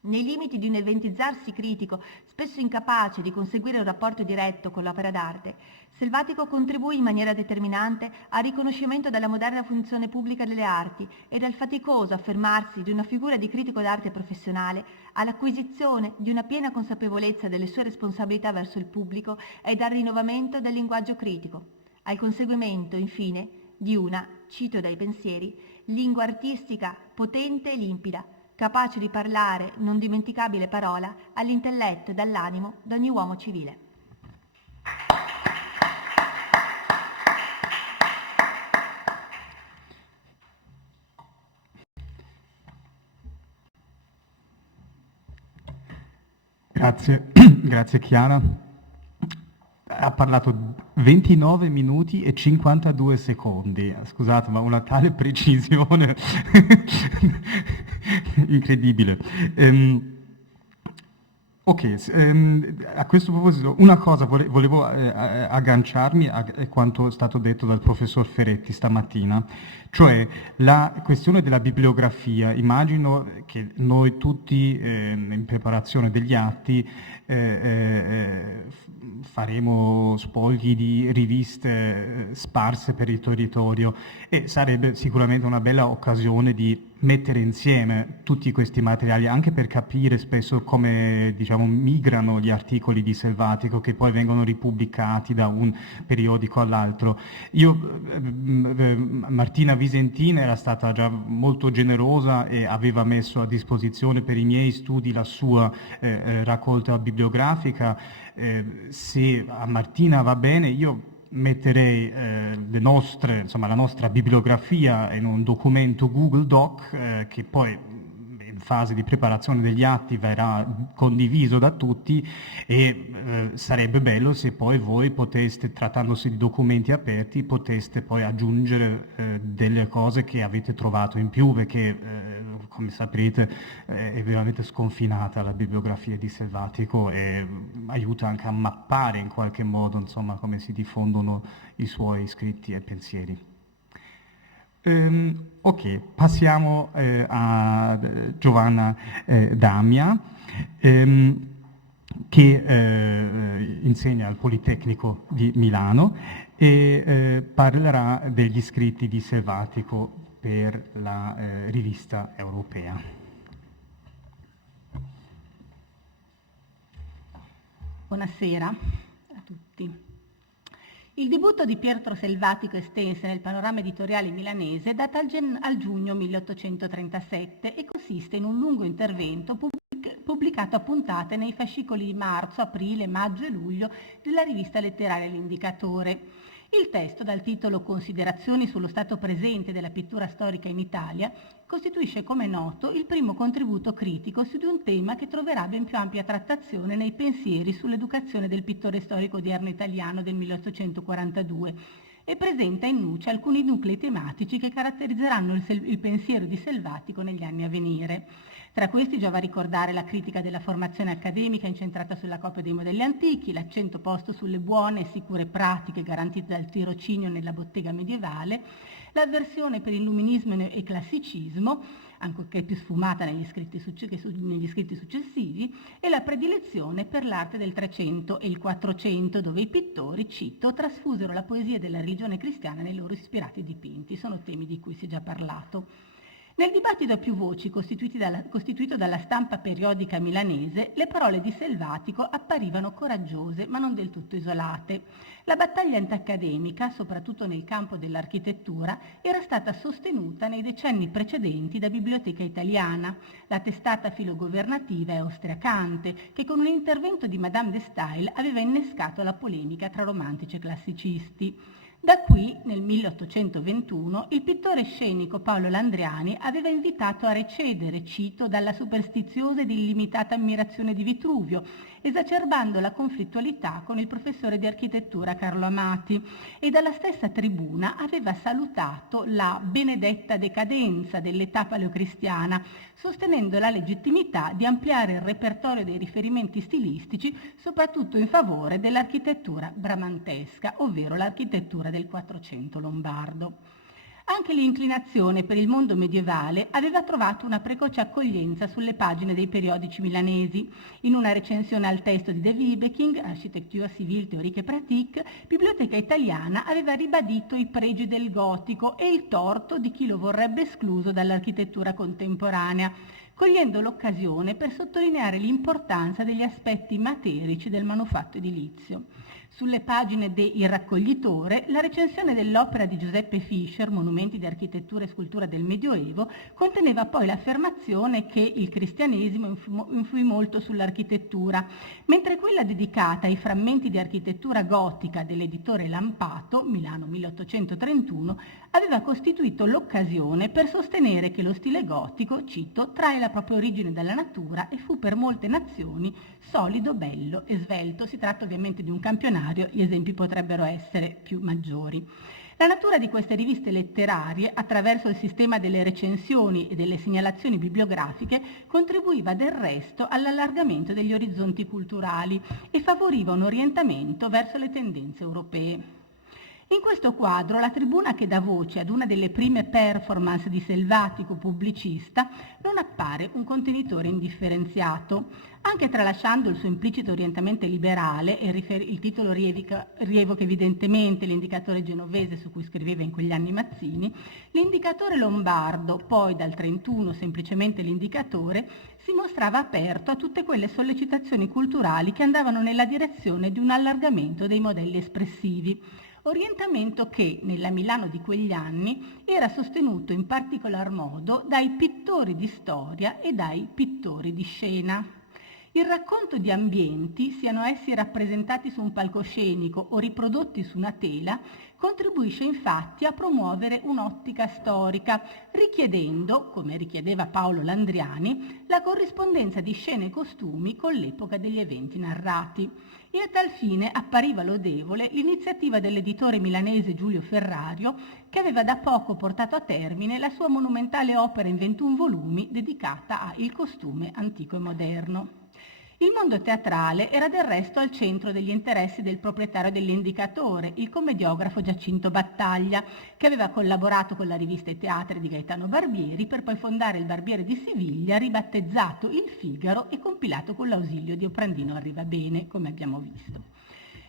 Nei limiti di un eventizzarsi critico, spesso incapace di conseguire un rapporto diretto con l'opera d'arte, Selvatico contribuì in maniera determinante al riconoscimento della moderna funzione pubblica delle arti e dal faticoso affermarsi di una figura di critico d'arte professionale all'acquisizione di una piena consapevolezza delle sue responsabilità verso il pubblico e dal rinnovamento del linguaggio critico, al conseguimento, infine, di una, cito dai pensieri, lingua artistica potente e limpida, capace di parlare, non dimenticabile parola, all'intelletto e dall'animo d'ogni uomo civile. Grazie, grazie Chiara. Ha parlato 29 minuti e 52 secondi. Scusate, ma una tale precisione incredibile. A questo proposito una cosa volevo agganciarmi a quanto è stato detto dal professor Ferretti stamattina, cioè la questione della bibliografia. Immagino che noi tutti in preparazione degli atti faremo spogli di riviste sparse per il territorio e sarebbe sicuramente una bella occasione di mettere insieme tutti questi materiali anche per capire spesso come, diciamo, migrano gli articoli di Selvatico che poi vengono ripubblicati da un periodico all'altro. Martina Visentina era stata già molto generosa e aveva messo a disposizione per i miei studi la sua raccolta bibliografica. Se a Martina va bene, io metterei la nostra bibliografia in un documento Google Doc che poi in fase di preparazione degli atti verrà condiviso da tutti e sarebbe bello se poi voi poteste, trattandosi di documenti aperti, poteste poi aggiungere delle cose che avete trovato in più, perché come saprete è veramente sconfinata la bibliografia di Selvatico e aiuta anche a mappare in qualche modo, insomma, come si diffondono i suoi scritti e pensieri. Ok, passiamo a Giovanna Damia, che insegna al Politecnico di Milano e parlerà degli scritti di Selvatico per la rivista europea. Buonasera a tutti. Il debutto di Pietro Selvatico Estense nel panorama editoriale milanese data al giugno 1837 e consiste in un lungo intervento pubblicato a puntate nei fascicoli di marzo, aprile, maggio e luglio della rivista letteraria L'Indicatore. Il testo, dal titolo Considerazioni sullo stato presente della pittura storica in Italia, costituisce, come noto, il primo contributo critico su di un tema che troverà ben più ampia trattazione nei pensieri sull'educazione del pittore storico odierno italiano del 1842 e presenta in nuce alcuni nuclei tematici che caratterizzeranno il pensiero di Selvatico negli anni a venire. Tra questi giova ricordare la critica della formazione accademica incentrata sulla copia dei modelli antichi, l'accento posto sulle buone e sicure pratiche garantite dal tirocinio nella bottega medievale, l'avversione per illuminismo e classicismo, ancorché più sfumata negli scritti successivi, e la predilezione per l'arte del 300 e il 400, dove i pittori, cito, trasfusero la poesia della religione cristiana nei loro ispirati dipinti. Sono temi di cui si è già parlato. Nel dibattito a più voci costituito dalla stampa periodica milanese, le parole di Selvatico apparivano coraggiose ma non del tutto isolate. La battaglia antiaccademica, soprattutto nel campo dell'architettura, era stata sostenuta nei decenni precedenti da Biblioteca Italiana, la testata filogovernativa e austriacante, che con un intervento di Madame de Staël aveva innescato la polemica tra romantici e classicisti. Da qui, nel 1821, il pittore scenico Paolo Landriani aveva invitato a recedere, cito, dalla superstiziosa ed illimitata ammirazione di Vitruvio, esacerbando la conflittualità con il professore di architettura Carlo Amati, e dalla stessa tribuna aveva salutato la benedetta decadenza dell'età paleocristiana, sostenendo la legittimità di ampliare il repertorio dei riferimenti stilistici, soprattutto in favore dell'architettura bramantesca, ovvero l'architettura del 400 lombardo. Anche l'inclinazione per il mondo medievale aveva trovato una precoce accoglienza sulle pagine dei periodici milanesi. In una recensione al testo di De Wiebeking, Architecture civile, théorique et pratique, Biblioteca Italiana aveva ribadito i pregi del gotico e il torto di chi lo vorrebbe escluso dall'architettura contemporanea, cogliendo l'occasione per sottolineare l'importanza degli aspetti materici del manufatto edilizio. Sulle pagine de Il Raccoglitore, la recensione dell'opera di Giuseppe Fischer, Monumenti di architettura e scultura del Medioevo, conteneva poi l'affermazione che il cristianesimo influì molto sull'architettura, mentre quella dedicata ai frammenti di architettura gotica dell'editore Lampato, Milano 1831, aveva costituito l'occasione per sostenere che lo stile gotico, cito, trae la propria origine dalla natura e fu per molte nazioni solido, bello e svelto. Si tratta ovviamente di un campionario, gli esempi potrebbero essere più maggiori. La natura di queste riviste letterarie, attraverso il sistema delle recensioni e delle segnalazioni bibliografiche, contribuiva del resto all'allargamento degli orizzonti culturali e favoriva un orientamento verso le tendenze europee. In questo quadro la tribuna che dà voce ad una delle prime performance di Selvatico pubblicista non appare un contenitore indifferenziato. Anche tralasciando il suo implicito orientamento liberale, e il titolo rievoca evidentemente l'indicatore genovese su cui scriveva in quegli anni Mazzini, l'indicatore lombardo, poi dal 31 semplicemente l'indicatore, si mostrava aperto a tutte quelle sollecitazioni culturali che andavano nella direzione di un allargamento dei modelli espressivi. Orientamento che, nella Milano di quegli anni, era sostenuto in particolar modo dai pittori di storia e dai pittori di scena. Il racconto di ambienti, siano essi rappresentati su un palcoscenico o riprodotti su una tela, contribuisce infatti a promuovere un'ottica storica, richiedendo, come richiedeva Paolo Landriani, la corrispondenza di scene e costumi con l'epoca degli eventi narrati. E a tal fine appariva lodevole l'iniziativa dell'editore milanese Giulio Ferrario, che aveva da poco portato a termine la sua monumentale opera in 21 volumi dedicata a Il costume antico e moderno. Il mondo teatrale era del resto al centro degli interessi del proprietario dell'indicatore, il commediografo Giacinto Battaglia, che aveva collaborato con la rivista I Teatri di Gaetano Barbieri per poi fondare il Barbiere di Siviglia, ribattezzato Il Figaro e compilato con l'ausilio di Oprandino Arrivabene, come abbiamo visto.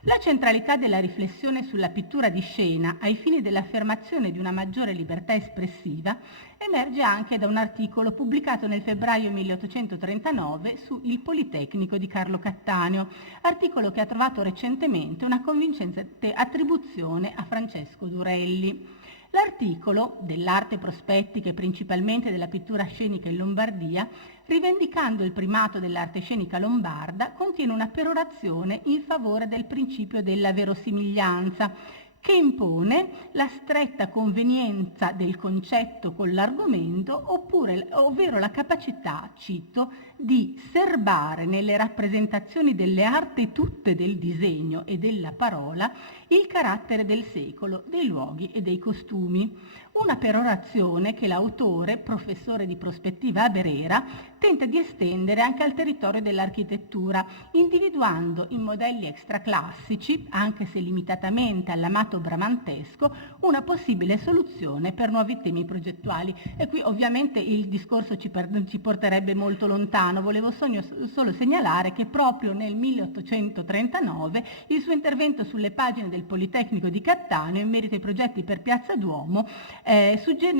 La centralità della riflessione sulla pittura di scena ai fini dell'affermazione di una maggiore libertà espressiva emerge anche da un articolo pubblicato nel febbraio 1839 su Il Politecnico di Carlo Cattaneo, articolo che ha trovato recentemente una convincente attribuzione a Francesco Durelli. L'articolo, dell'arte prospettica e principalmente della pittura scenica in Lombardia, rivendicando il primato dell'arte scenica lombarda, contiene una perorazione in favore del principio della verosimiglianza, che impone la stretta convenienza del concetto con l'argomento, ovvero la capacità, cito, di serbare nelle rappresentazioni delle arti tutte del disegno e della parola il carattere del secolo, dei luoghi e dei costumi. Una perorazione che l'autore, professore di prospettiva a Brera, tenta di estendere anche al territorio dell'architettura, individuando in modelli extraclassici, anche se limitatamente all'amato bramantesco, una possibile soluzione per nuovi temi progettuali. E qui ovviamente il discorso ci porterebbe molto lontano. Volevo solo segnalare che proprio nel 1839 il suo intervento sulle pagine del Politecnico di Cattaneo in merito ai progetti per Piazza Duomo nel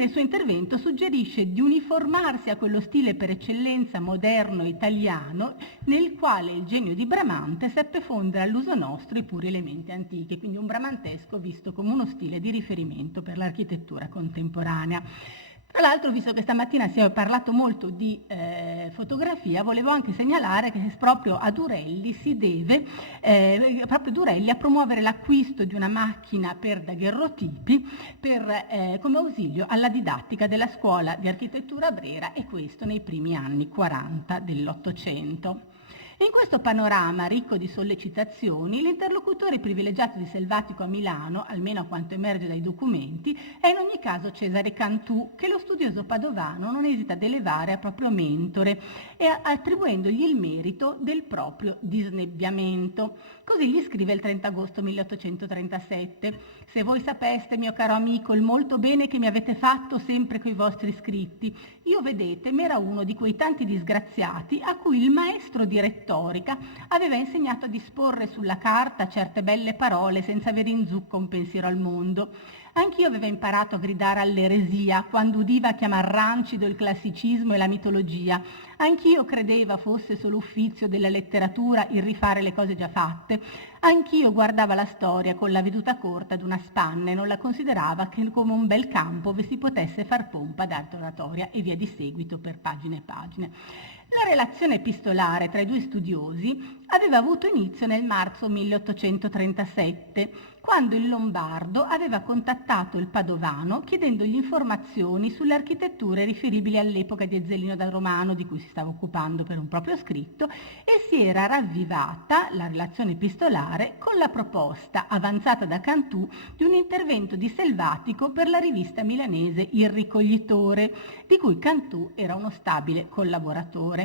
suo intervento suggerisce di uniformarsi a quello stile per eccellenza moderno italiano nel quale il genio di Bramante seppe fondere all'uso nostro i puri elementi antichi, quindi un bramantesco visto come uno stile di riferimento per l'architettura contemporanea. Tra l'altro, visto che stamattina si è parlato molto di fotografia, volevo anche segnalare che proprio a Durelli si deve, proprio Durelli, a promuovere l'acquisto di una macchina per daguerrotipi come ausilio alla didattica della scuola di architettura a Brera, e questo nei primi anni 40 dell'Ottocento. In questo panorama ricco di sollecitazioni, l'interlocutore privilegiato di Selvatico a Milano, almeno a quanto emerge dai documenti, è in ogni caso Cesare Cantù, che lo studioso padovano non esita ad elevare a proprio mentore e attribuendogli il merito del proprio disnebbiamento. Così gli scrive il 30 agosto 1837: «Se voi sapeste, mio caro amico, il molto bene che mi avete fatto sempre coi vostri scritti, io, vedete, m'era uno di quei tanti disgraziati a cui il maestro di retorica aveva insegnato a disporre sulla carta certe belle parole senza avere in zucca un pensiero al mondo. Anch'io avevo imparato a gridare all'eresia quando udiva chiamar rancido il classicismo e la mitologia. Anch'io credeva fosse solo uffizio della letteratura il rifare le cose già fatte. Anch'io guardava la storia con la veduta corta d'una spanna e non la considerava che come un bel campo vi si potesse far pompa d'arte oratoria», e via di seguito per pagine e pagine. La relazione epistolare tra i due studiosi aveva avuto inizio nel marzo 1837, quando il lombardo aveva contattato il padovano chiedendogli informazioni sulle architetture riferibili all'epoca di Ezzelino da Romano, di cui si stava occupando per un proprio scritto, e si era ravvivata la relazione epistolare con la proposta avanzata da Cantù di un intervento di Selvatico per la rivista milanese Il Ricoglitore, di cui Cantù era uno stabile collaboratore.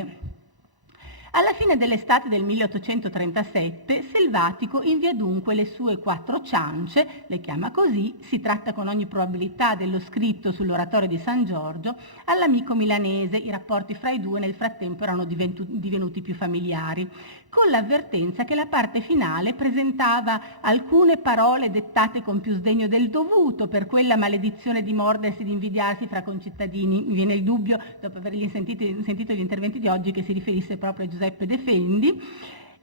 Alla fine dell'estate del 1837 Selvatico invia dunque le sue 4 ciance, le chiama così, si tratta con ogni probabilità dello scritto sull'oratorio di San Giorgio, all'amico milanese. I rapporti fra i due nel frattempo erano divenuti più familiari, con l'avvertenza che la parte finale presentava alcune parole dettate con più sdegno del dovuto per quella maledizione di mordersi e di invidiarsi fra concittadini. Mi viene il dubbio, dopo avergli sentito gli interventi di oggi, che si riferisse proprio a Giuseppe De Fendi,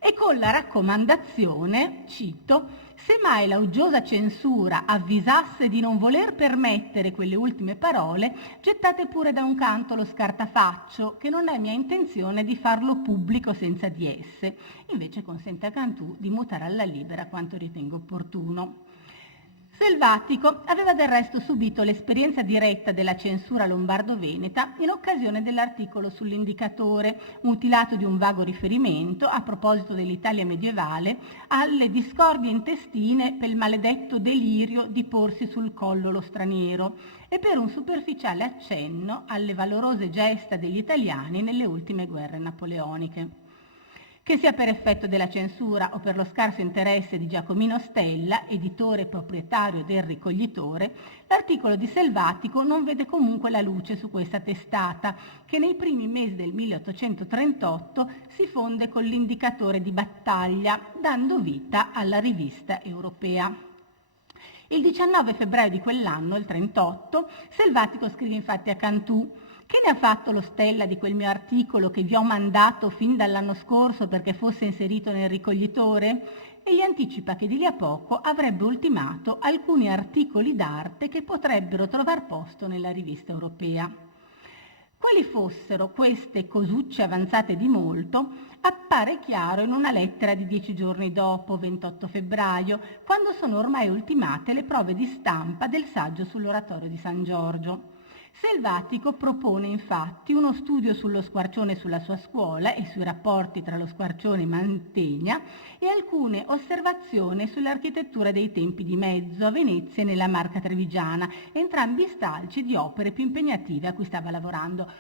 e con la raccomandazione, cito: «Se mai la uggiosa censura avvisasse di non voler permettere quelle ultime parole, gettate pure da un canto lo scartafaccio, che non è mia intenzione di farlo pubblico senza di esse». Invece consente a Cantù di mutare alla libera quanto ritenga opportuno. Selvatico aveva del resto subito l'esperienza diretta della censura lombardo-veneta in occasione dell'articolo sull'Indicatore, mutilato di un vago riferimento, a proposito dell'Italia medievale, alle discordie intestine per il maledetto delirio di porsi sul collo lo straniero e per un superficiale accenno alle valorose gesta degli italiani nelle ultime guerre napoleoniche. Che sia per effetto della censura o per lo scarso interesse di Giacomino Stella, editore e proprietario del Ricoglitore, l'articolo di Selvatico non vede comunque la luce su questa testata, che nei primi mesi del 1838 si fonde con l'Indicatore di Battaglia, dando vita alla Rivista Europea. Il 19 febbraio di quell'anno, il 38, Selvatico scrive infatti a Cantù: «Che ne ha fatto lo Stella di quel mio articolo che vi ho mandato fin dall'anno scorso perché fosse inserito nel Ricoglitore?» E gli anticipa che di lì a poco avrebbe ultimato alcuni articoli d'arte che potrebbero trovar posto nella Rivista Europea. Quali fossero queste cosucce avanzate di molto appare chiaro in una lettera di 10 giorni dopo, 28 febbraio, quando sono ormai ultimate le prove di stampa del saggio sull'oratorio di San Giorgio. Selvatico propone infatti uno studio sullo Squarcione e sulla sua scuola e sui rapporti tra lo Squarcione e Mantegna e alcune osservazioni sull'architettura dei tempi di mezzo a Venezia e nella Marca Trevigiana, entrambi stalci di opere più impegnative a cui stava lavorando,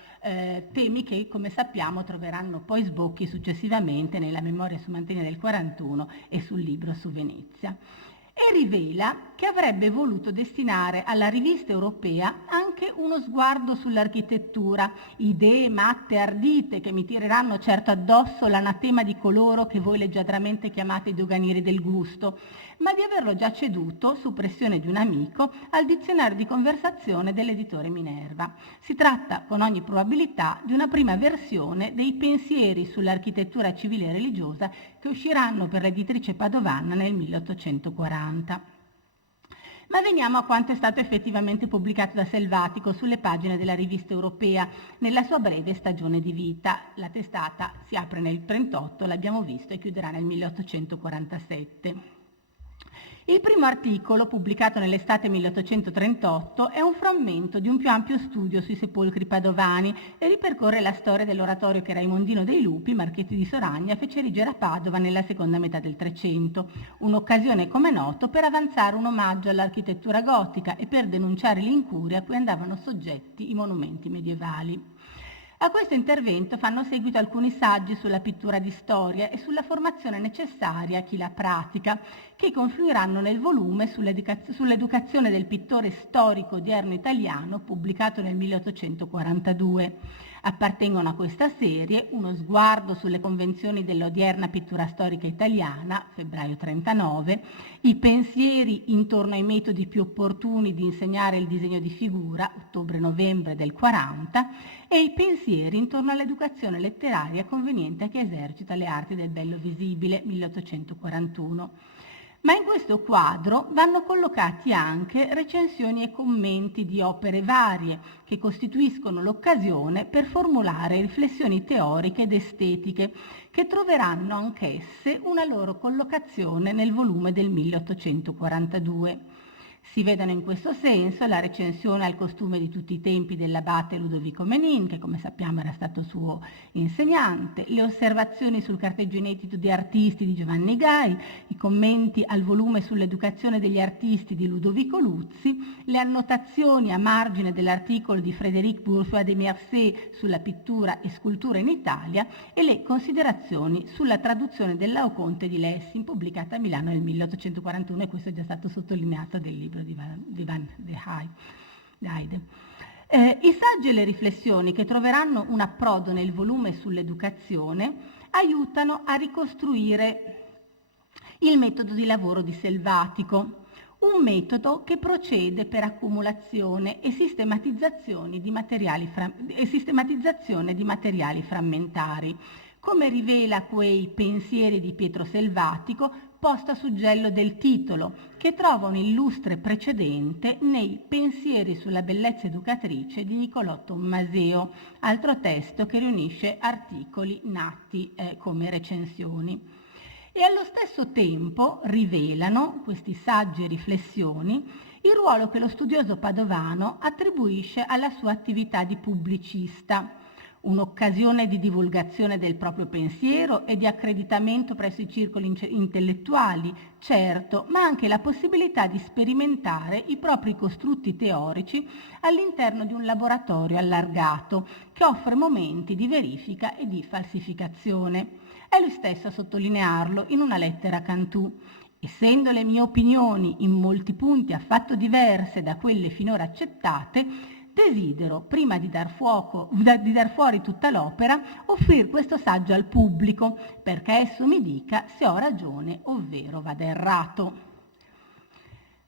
temi che, come sappiamo, troveranno poi sbocchi successivamente nella Memoria su Mantegna del 41 e sul libro su Venezia. E rivela che avrebbe voluto destinare alla rivista europea anche uno sguardo sull'architettura, idee matte e ardite che mi tireranno certo addosso l'anatema di coloro che voi leggiadramente chiamate i doganieri del gusto, ma di averlo già ceduto, su pressione di un amico, al dizionario di conversazione dell'editore Minerva. Si tratta, con ogni probabilità, di una prima versione dei pensieri sull'architettura civile e religiosa che usciranno per l'editrice padovana nel 1840. Ma veniamo a quanto è stato effettivamente pubblicato da Selvatico sulle pagine della rivista europea nella sua breve stagione di vita. La testata si apre nel 1938, l'abbiamo visto, e chiuderà nel 1847. Il primo articolo, pubblicato nell'estate 1838, è un frammento di un più ampio studio sui sepolcri padovani e ripercorre la storia dell'oratorio che Raimondino dei Lupi, marchese di Soragna, fece erigere a Padova nella seconda metà del Trecento. Un'occasione, come noto, per avanzare un omaggio all'architettura gotica e per denunciare l'incuria a cui andavano soggetti i monumenti medievali. A questo intervento fanno seguito alcuni saggi sulla pittura di storia e sulla formazione necessaria a chi la pratica, che confluiranno nel volume sull'educazione del pittore storico odierno italiano, pubblicato nel 1842. Appartengono a questa serie Uno sguardo sulle convenzioni dell'odierna pittura storica italiana, febbraio 39, I pensieri intorno ai metodi più opportuni di insegnare il disegno di figura, ottobre-novembre del 40, e I pensieri intorno all'educazione letteraria conveniente a chi esercita le arti del bello visibile, 1841. Ma in questo quadro vanno collocati anche recensioni e commenti di opere varie che costituiscono l'occasione per formulare riflessioni teoriche ed estetiche che troveranno anch'esse una loro collocazione nel volume del 1842. Si vedono in questo senso la recensione al costume di tutti i tempi dell'abate Ludovico Menin, che come sappiamo era stato suo insegnante, le osservazioni sul carteggio inedito di artisti di Giovanni Gai, i commenti al volume sull'educazione degli artisti di Ludovico Luzzi, le annotazioni a margine dell'articolo di Frédéric Bourgeois de Mercé sulla pittura e scultura in Italia e le considerazioni sulla traduzione del Laoconte di Lessing, pubblicata a Milano nel 1841, e questo è già stato sottolineato del libro di Van de Heide. I saggi e le riflessioni che troveranno un approdo nel volume sull'educazione aiutano a ricostruire il metodo di lavoro di Selvatico, un metodo che procede per accumulazione e sistematizzazione di materiali frammentari, come rivela quei pensieri di Pietro Selvatico, posto a suggello del titolo, che trova un illustre precedente nei Pensieri sulla bellezza educatrice di Niccolò Tommaseo, altro testo che riunisce articoli nati come recensioni. E allo stesso tempo rivelano questi saggi e riflessioni il ruolo che lo studioso padovano attribuisce alla sua attività di pubblicista, un'occasione di divulgazione del proprio pensiero e di accreditamento presso i circoli intellettuali, certo, ma anche la possibilità di sperimentare i propri costrutti teorici all'interno di un laboratorio allargato che offre momenti di verifica e di falsificazione. È lui stesso a sottolinearlo in una lettera a Cantù. Essendo le mie opinioni in molti punti affatto diverse da quelle finora accettate, desidero, prima di dar fuori tutta l'opera, offrire questo saggio al pubblico, perché esso mi dica se ho ragione ovvero vada errato.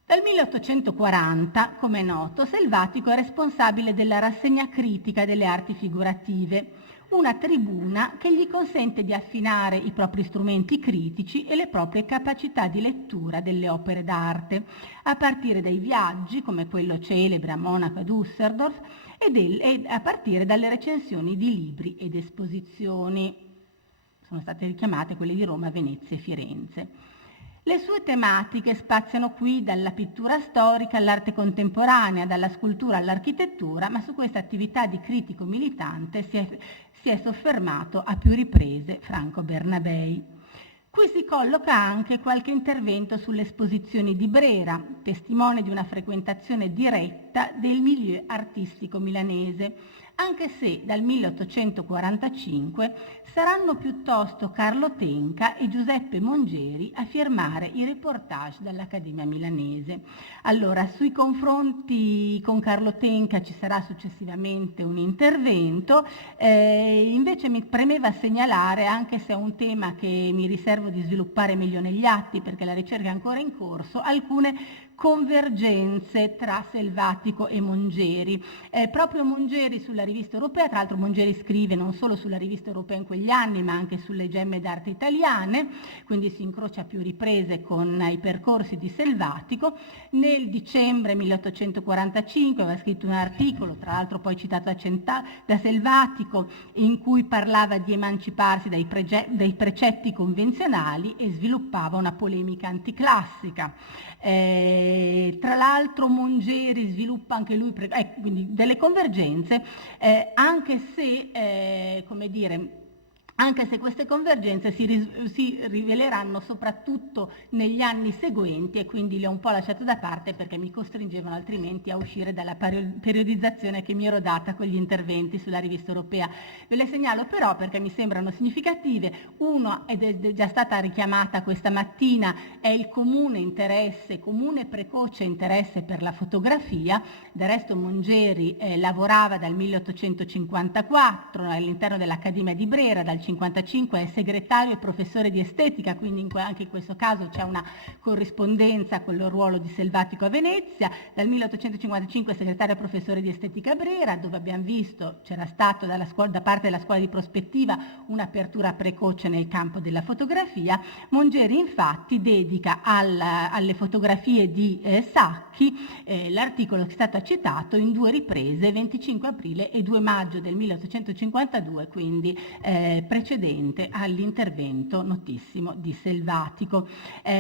Dal 1840, come è noto, Selvatico è responsabile della rassegna critica delle arti figurative, una tribuna che gli consente di affinare i propri strumenti critici e le proprie capacità di lettura delle opere d'arte, a partire dai viaggi, come quello celebre a Monaco e Düsseldorf, e a partire dalle recensioni di libri ed esposizioni. Sono state richiamate quelle di Roma, Venezia e Firenze. Le sue tematiche spaziano qui dalla pittura storica all'arte contemporanea, dalla scultura all'architettura, ma su questa attività di critico militante si è soffermato a più riprese Franco Bernabei. Qui si colloca anche qualche intervento sulle esposizioni di Brera, testimone di una frequentazione diretta del milieu artistico milanese, anche se dal 1845 saranno piuttosto Carlo Tenca e Giuseppe Mongeri a firmare i reportage dall'Accademia Milanese. Allora, sui confronti con Carlo Tenca ci sarà successivamente un intervento, invece mi premeva segnalare, anche se è un tema che mi riservo di sviluppare meglio negli atti perché la ricerca è ancora in corso, alcune convergenze tra Selvatico e Mongeri. Proprio Mongeri sulla Rivista Europea, tra l'altro Mongeri scrive non solo sulla Rivista Europea in quegli anni ma anche sulle gemme d'arte italiane, quindi si incrocia a più riprese con i percorsi di Selvatico. Nel dicembre 1845 aveva scritto un articolo, tra l'altro poi citato da Selvatico, in cui parlava di emanciparsi dai precetti convenzionali e sviluppava una polemica anticlassica. Tra l'altro Mongeri sviluppa anche lui quindi delle convergenze, anche se come dire, anche se queste convergenze si riveleranno soprattutto negli anni seguenti, e quindi le ho un po' lasciate da parte perché mi costringevano altrimenti a uscire dalla periodizzazione che mi ero data con gli interventi sulla Rivista Europea. Ve le segnalo però perché mi sembrano significative. Uno, ed è già stata richiamata questa mattina, è il comune precoce interesse per la fotografia. Del resto Mongeri lavorava dal 1854 all'interno dell'Accademia di Brera, dal 1955 è segretario e professore di estetica, quindi anche in questo caso c'è una corrispondenza con il ruolo di Selvatico a Venezia. Dal 1855 è segretario e professore di estetica a Brera, dove abbiamo visto c'era stato da parte della scuola di prospettiva un'apertura precoce nel campo della fotografia. Mongeri infatti dedica alle fotografie di Sacchi l'articolo che è stato citato in 2 riprese, 25 aprile e 2 maggio del 1852, quindi precedente all'intervento notissimo di Selvatico.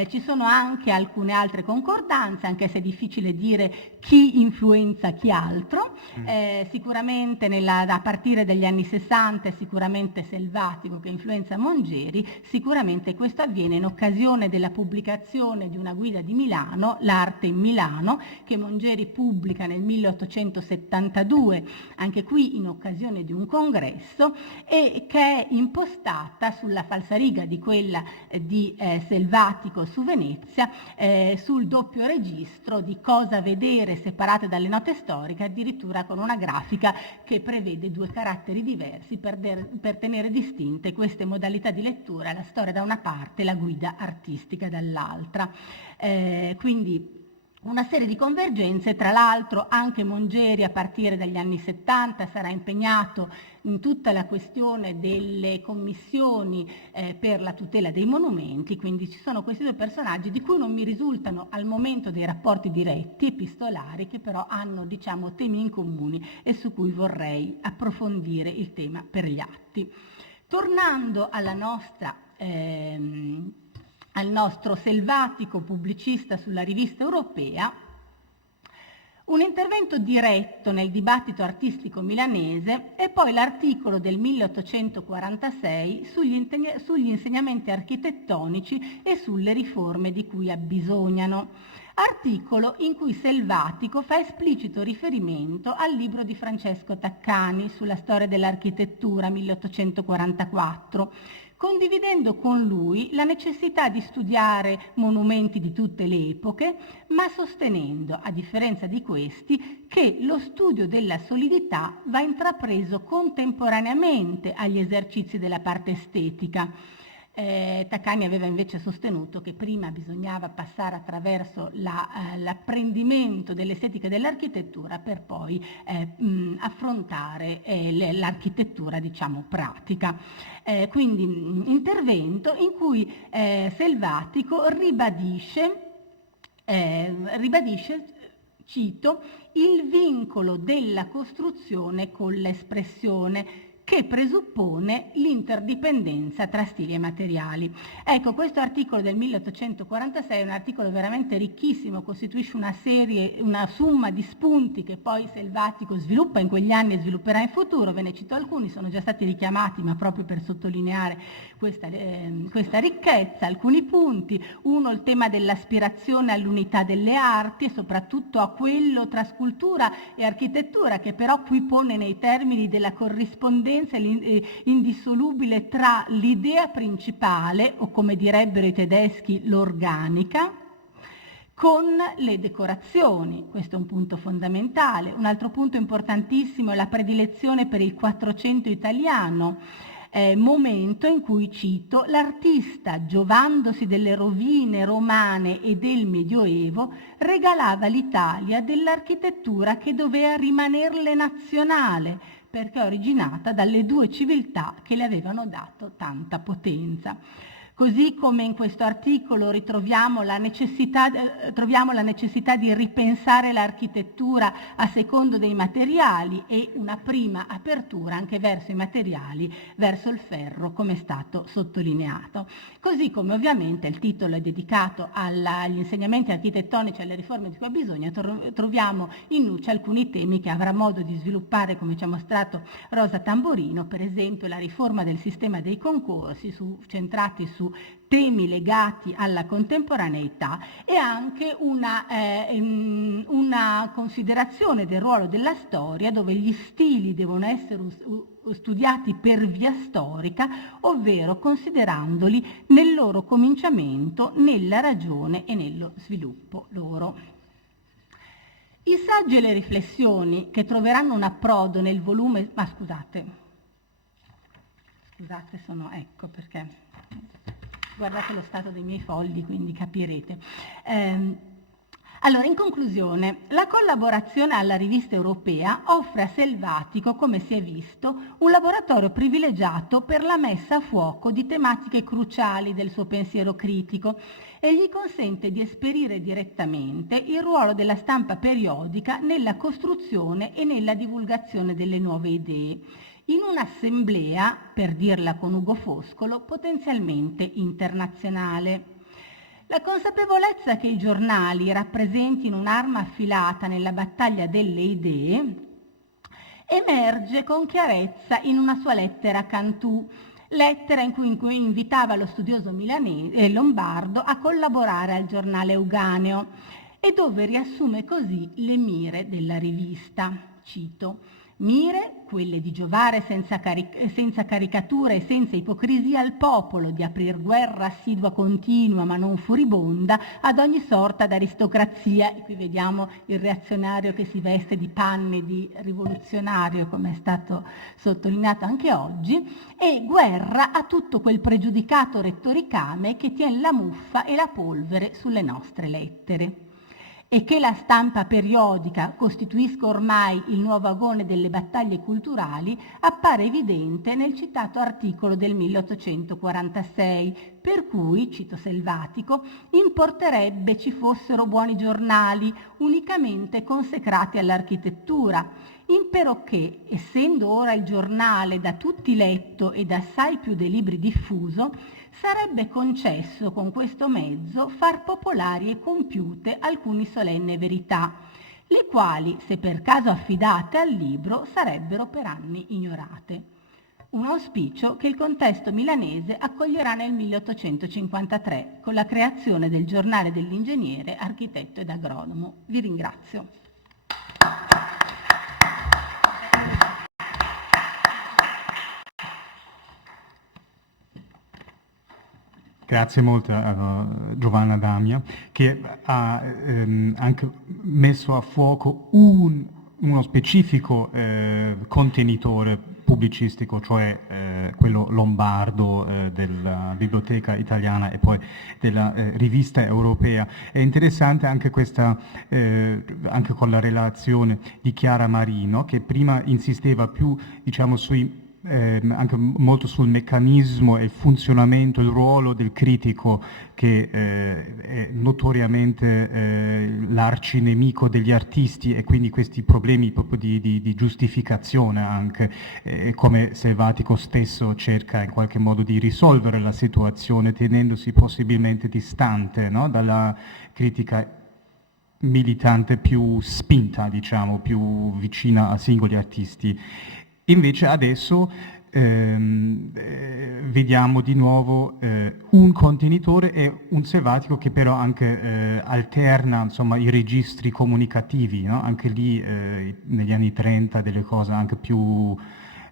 Ci sono anche alcune altre concordanze, anche se è difficile dire chi influenza chi altro. Sicuramente a partire dagli anni 60 è sicuramente Selvatico che influenza Mongeri, sicuramente questo avviene in occasione della pubblicazione di una guida di Milano, L'arte in Milano, che Mongeri pubblica nel 1872, anche qui in occasione di un congresso, e che è impostata sulla falsariga di quella di Selvatico su Venezia, sul doppio registro di cosa vedere separate dalle note storiche, addirittura con una grafica che prevede 2 caratteri diversi per tenere distinte queste modalità di lettura, la storia da una parte e la guida artistica dall'altra. Quindi una serie di convergenze. Tra l'altro anche Mongeri a partire dagli anni 70 sarà impegnato in tutta la questione delle commissioni per la tutela dei monumenti, quindi ci sono questi 2 personaggi di cui non mi risultano al momento dei rapporti diretti, epistolari, che però hanno, diciamo, temi in comuni e su cui vorrei approfondire il tema per gli atti. Tornando alla al nostro Selvatico pubblicista sulla Rivista Europea, un intervento diretto nel dibattito artistico milanese e poi l'articolo del 1846 sugli insegnamenti architettonici e sulle riforme di cui abbisognano. Articolo in cui Selvatico fa esplicito riferimento al libro di Francesco Taccani sulla storia dell'architettura 1844, condividendo con lui la necessità di studiare monumenti di tutte le epoche, ma sostenendo, a differenza di questi, che lo studio della solidità va intrapreso contemporaneamente agli esercizi della parte estetica. Taccani aveva invece sostenuto che prima bisognava passare attraverso l'apprendimento dell'estetica dell'architettura per poi affrontare l'architettura, diciamo, pratica. Quindi intervento in cui Selvatico ribadisce, cito, il vincolo della costruzione con l'espressione, che presuppone l'interdipendenza tra stili e materiali. Ecco, questo articolo del 1846 è un articolo veramente ricchissimo, costituisce una somma di spunti che poi Selvatico sviluppa in quegli anni e svilupperà in futuro. Ve ne cito alcuni, sono già stati richiamati, ma proprio per sottolineare questa ricchezza. Alcuni punti: uno, il tema dell'aspirazione all'unità delle arti e soprattutto a quello tra scultura e architettura, che però qui pone nei termini della corrispondenza indissolubile tra l'idea principale, o come direbbero i tedeschi, l'organica, con le decorazioni. Questo è un punto fondamentale. Un altro punto importantissimo è la predilezione per il Quattrocento italiano, momento in cui, cito, l'artista, giovandosi delle rovine romane e del Medioevo, regalava all'Italia dell'architettura che doveva rimanerle nazionale, perché originata dalle due civiltà che le avevano dato tanta potenza. Così come in questo articolo troviamo la necessità di ripensare l'architettura a secondo dei materiali e una prima apertura anche verso i materiali, verso il ferro, come è stato sottolineato. Così come ovviamente il titolo è dedicato agli insegnamenti architettonici e alle riforme di cui ha bisogno, troviamo in Nuccia alcuni temi che avrà modo di sviluppare, come ci ha mostrato Rosa Tamborino, per esempio la riforma del sistema dei concorsi centrati su temi legati alla contemporaneità e anche una considerazione del ruolo della storia, dove gli stili devono essere studiati per via storica, ovvero considerandoli nel loro cominciamento, nella ragione e nello sviluppo loro. I saggi e le riflessioni che troveranno un approdo nel volume... Scusate, ecco perché... Guardate lo stato dei miei fogli, quindi capirete. Allora, in conclusione, la collaborazione alla rivista europea offre a Selvatico, come si è visto, un laboratorio privilegiato per la messa a fuoco di tematiche cruciali del suo pensiero critico e gli consente di esperire direttamente il ruolo della stampa periodica nella costruzione e nella divulgazione delle nuove idee, in un'assemblea, per dirla con Ugo Foscolo, potenzialmente internazionale. La consapevolezza che i giornali rappresentino un'arma affilata nella battaglia delle idee emerge con chiarezza in una sua lettera a Cantù, lettera in cui invitava lo studioso lombardo a collaborare al giornale Euganeo e dove riassume così le mire della rivista. Cito: mire, quelle di giovare senza caricatura e senza ipocrisia al popolo, di aprir guerra assidua continua ma non furibonda ad ogni sorta d'aristocrazia, e qui vediamo il reazionario che si veste di panni di rivoluzionario, come è stato sottolineato anche oggi, e guerra a tutto quel pregiudicato rettoricame che tiene la muffa e la polvere sulle nostre lettere. E che la stampa periodica costituisca ormai il nuovo agone delle battaglie culturali appare evidente nel citato articolo del 1846, per cui, cito Selvatico, importerebbe ci fossero buoni giornali unicamente consecrati all'architettura, imperocché, essendo ora il giornale da tutti letto ed assai più dei libri diffuso, sarebbe concesso con questo mezzo far popolari e compiute alcune solenni verità, le quali, se per caso affidate al libro, sarebbero per anni ignorate. Un auspicio che il contesto milanese accoglierà nel 1853 con la creazione del Giornale dell'Ingegnere, Architetto ed Agronomo. Vi ringrazio. Grazie molto a Giovanna Damia, che ha anche messo a fuoco uno specifico contenitore pubblicistico, cioè quello lombardo della Biblioteca Italiana e poi della Rivista Europea. È interessante anche questa, anche con la relazione di Chiara Marino, che prima insisteva più, diciamo, sui anche molto sul meccanismo e il funzionamento, il ruolo del critico che è notoriamente l'arcinemico degli artisti, e quindi questi problemi proprio di giustificazione anche, come Selvatico stesso cerca in qualche modo di risolvere la situazione tenendosi possibilmente distante, no, dalla critica militante più spinta, diciamo, più vicina a singoli artisti. Invece adesso vediamo di nuovo un contenitore e un Selvatico che però anche alterna, insomma, i registri comunicativi, no? Anche lì negli anni 30 delle cose anche più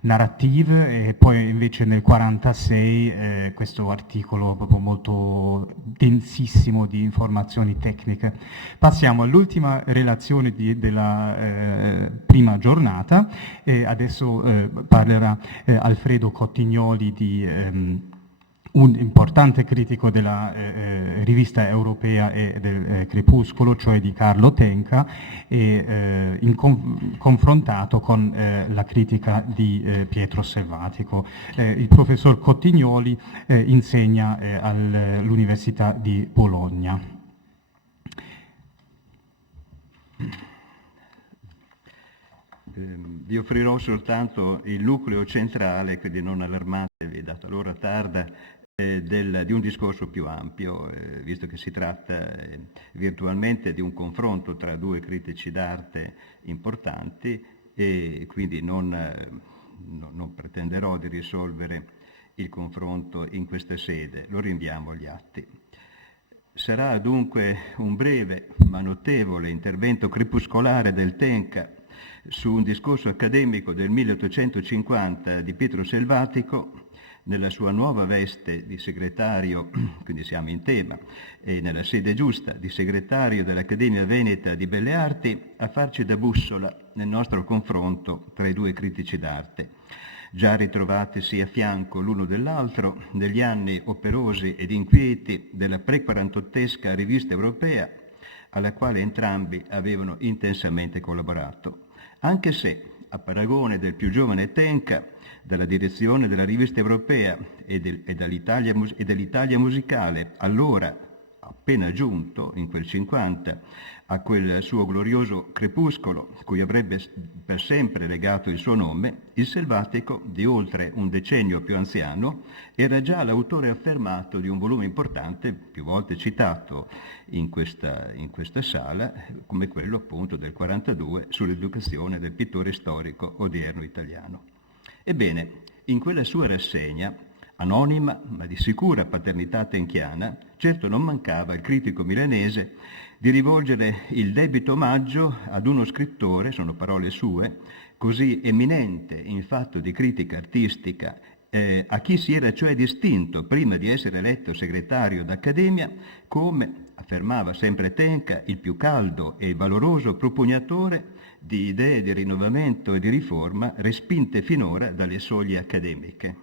narrative, e poi invece nel 46 questo articolo proprio molto densissimo di informazioni tecniche. Passiamo all'ultima relazione della prima giornata, e adesso parlerà Alfredo Cottignoli, un importante critico della rivista europea e del Crepuscolo, cioè di Carlo Tenca, e confrontato con la critica di Pietro Selvatico. Il professor Cottignoli insegna all'Università di Bologna. Vi offrirò soltanto il nucleo centrale, quindi non allarmatevi, data l'ora tarda, di un discorso più ampio, visto che si tratta virtualmente di un confronto tra due critici d'arte importanti, e quindi non pretenderò di risolvere il confronto in questa sede, lo rinviamo agli atti. Sarà dunque un breve ma notevole intervento crepuscolare del Tenca su un discorso accademico del 1850 di Pietro Selvatico, nella sua nuova veste di segretario, quindi siamo in tema, e nella sede giusta, di segretario dell'Accademia Veneta di Belle Arti, a farci da bussola nel nostro confronto tra i due critici d'arte, già ritrovatisi a fianco l'uno dell'altro negli anni operosi ed inquieti della pre-quarantottesca rivista europea, alla quale entrambi avevano intensamente collaborato, anche se, a paragone del più giovane Tenca, dalla direzione della rivista europea e dell'Italia musicale, allora appena giunto, in quel 50, a quel suo glorioso Crepuscolo, cui avrebbe per sempre legato il suo nome, il Selvatico, di oltre un decennio più anziano, era già l'autore affermato di un volume importante, più volte citato in questa sala, come quello appunto del 42, sull'educazione del pittore storico odierno italiano. Ebbene, in quella sua rassegna, anonima ma di sicura paternità tenchiana, certo non mancava il critico milanese di rivolgere il debito omaggio ad uno scrittore, sono parole sue, così eminente in fatto di critica artistica, a chi si era cioè distinto prima di essere eletto segretario d'Accademia come, affermava sempre Tenca, il più caldo e valoroso propugnatore di idee di rinnovamento e di riforma respinte finora dalle soglie accademiche.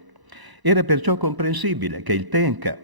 Era perciò comprensibile che il Tenca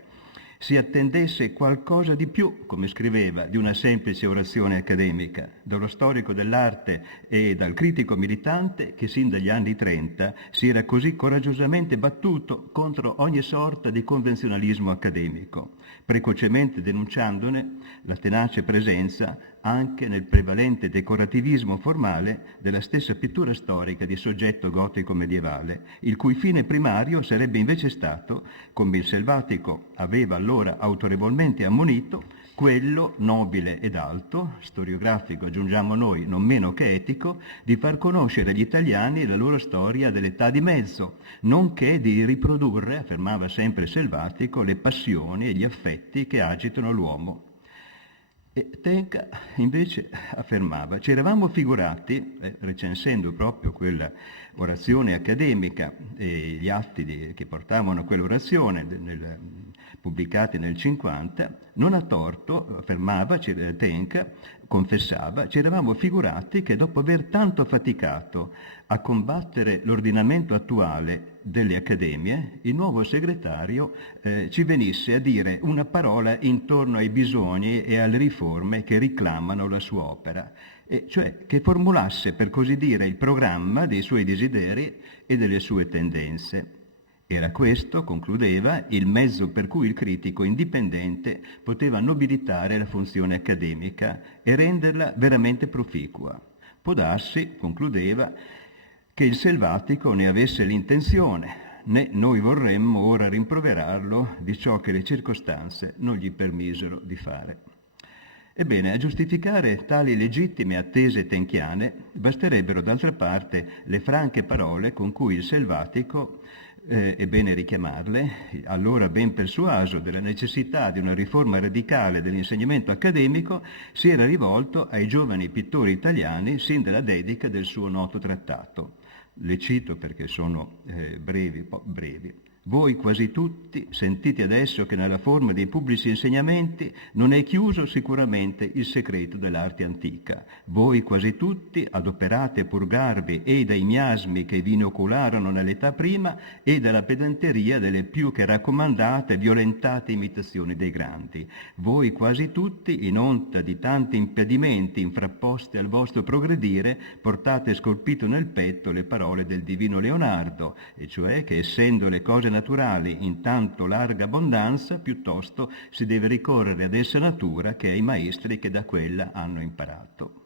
si attendesse qualcosa di più, come scriveva, di una semplice orazione accademica, dallo storico dell'arte e dal critico militante che sin dagli anni 30 si era così coraggiosamente battuto contro ogni sorta di convenzionalismo accademico, precocemente denunciandone la tenace presenza anche nel prevalente decorativismo formale della stessa pittura storica di soggetto gotico medievale, il cui fine primario sarebbe invece stato, come il Selvatico aveva allora autorevolmente ammonito, quello nobile ed alto, storiografico aggiungiamo noi, non meno che etico, di far conoscere agli italiani la loro storia dell'età di mezzo, nonché di riprodurre, affermava sempre Selvatico, le passioni e gli affetti che agitano l'uomo. E Tenca invece affermava: ci eravamo figurati, recensendo proprio quella orazione accademica e gli atti che portavano a quell'orazione pubblicati nel 50, non a torto, affermava Tenca, confessava, ci eravamo figurati che dopo aver tanto faticato a combattere l'ordinamento attuale delle accademie, il nuovo segretario ci venisse a dire una parola intorno ai bisogni e alle riforme che reclamano la sua opera, e cioè che formulasse, per così dire, il programma dei suoi desideri e delle sue tendenze. Era questo, concludeva, il mezzo per cui il critico indipendente poteva nobilitare la funzione accademica e renderla veramente proficua. Può darsi, concludeva, che il Selvatico ne avesse l'intenzione, né noi vorremmo ora rimproverarlo di ciò che le circostanze non gli permisero di fare. Ebbene, a giustificare tali legittime attese tenchiane basterebbero d'altra parte le franche parole con cui il Selvatico, è bene richiamarle, allora ben persuaso della necessità di una riforma radicale dell'insegnamento accademico, si era rivolto ai giovani pittori italiani sin dalla dedica del suo noto trattato. Le cito perché sono brevi. Voi quasi tutti sentite adesso che nella forma dei pubblici insegnamenti non è chiuso sicuramente il segreto dell'arte antica. Voi quasi tutti adoperate a purgarvi e dai miasmi che vi inocularono nell'età prima e dalla pedanteria delle più che raccomandate e violentate imitazioni dei grandi. Voi quasi tutti, in onta di tanti impedimenti infrapposti al vostro progredire, portate scolpito nel petto le parole del divino Leonardo, e cioè che essendo le cose naturali in tanto larga abbondanza, piuttosto si deve ricorrere ad essa natura che ai maestri che da quella hanno imparato.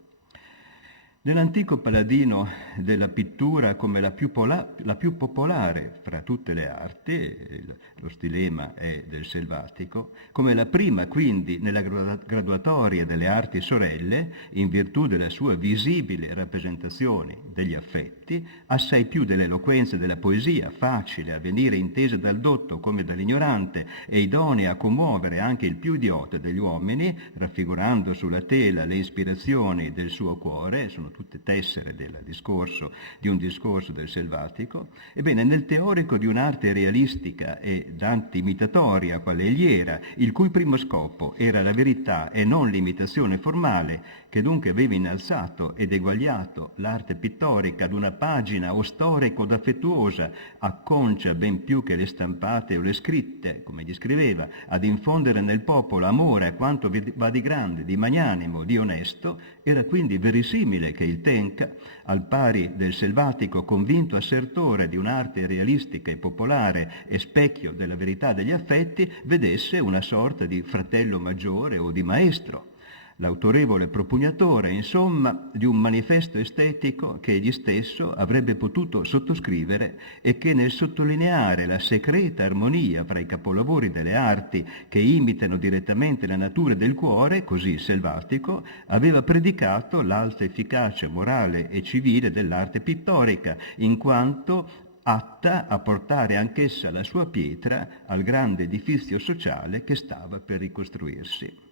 Nell'antico paladino della pittura come la più popolare fra tutte le arti, lo stilema è del Selvatico, come la prima quindi nella graduatoria delle arti sorelle, in virtù della sua visibile rappresentazione degli affetti, assai più dell'eloquenza della poesia, facile a venire intesa dal dotto come dall'ignorante e idonea a commuovere anche il più idiota degli uomini, raffigurando sulla tela le ispirazioni del suo cuore, sono tutte tessere di un discorso del Selvatico. Ebbene, nel teorico di un'arte realistica ed anti-imitatoria quale egli era, il cui primo scopo era la verità e non l'imitazione formale, che dunque aveva innalzato ed eguagliato l'arte pittorica ad una pagina ostorica ed affettuosa, acconcia ben più che le stampate o le scritte, come gli scriveva, ad infondere nel popolo amore a quanto va di grande, di magnanimo, di onesto, era quindi verosimile che il Tenca, al pari del Selvatico convinto assertore di un'arte realistica e popolare e specchio della verità degli affetti, vedesse una sorta di fratello maggiore o di maestro, l'autorevole propugnatore, insomma, di un manifesto estetico che egli stesso avrebbe potuto sottoscrivere e che nel sottolineare la secreta armonia fra i capolavori delle arti che imitano direttamente la natura del cuore, così Selvatico, aveva predicato l'alta efficacia morale e civile dell'arte pittorica, in quanto atta a portare anch'essa la sua pietra al grande edifizio sociale che stava per ricostruirsi.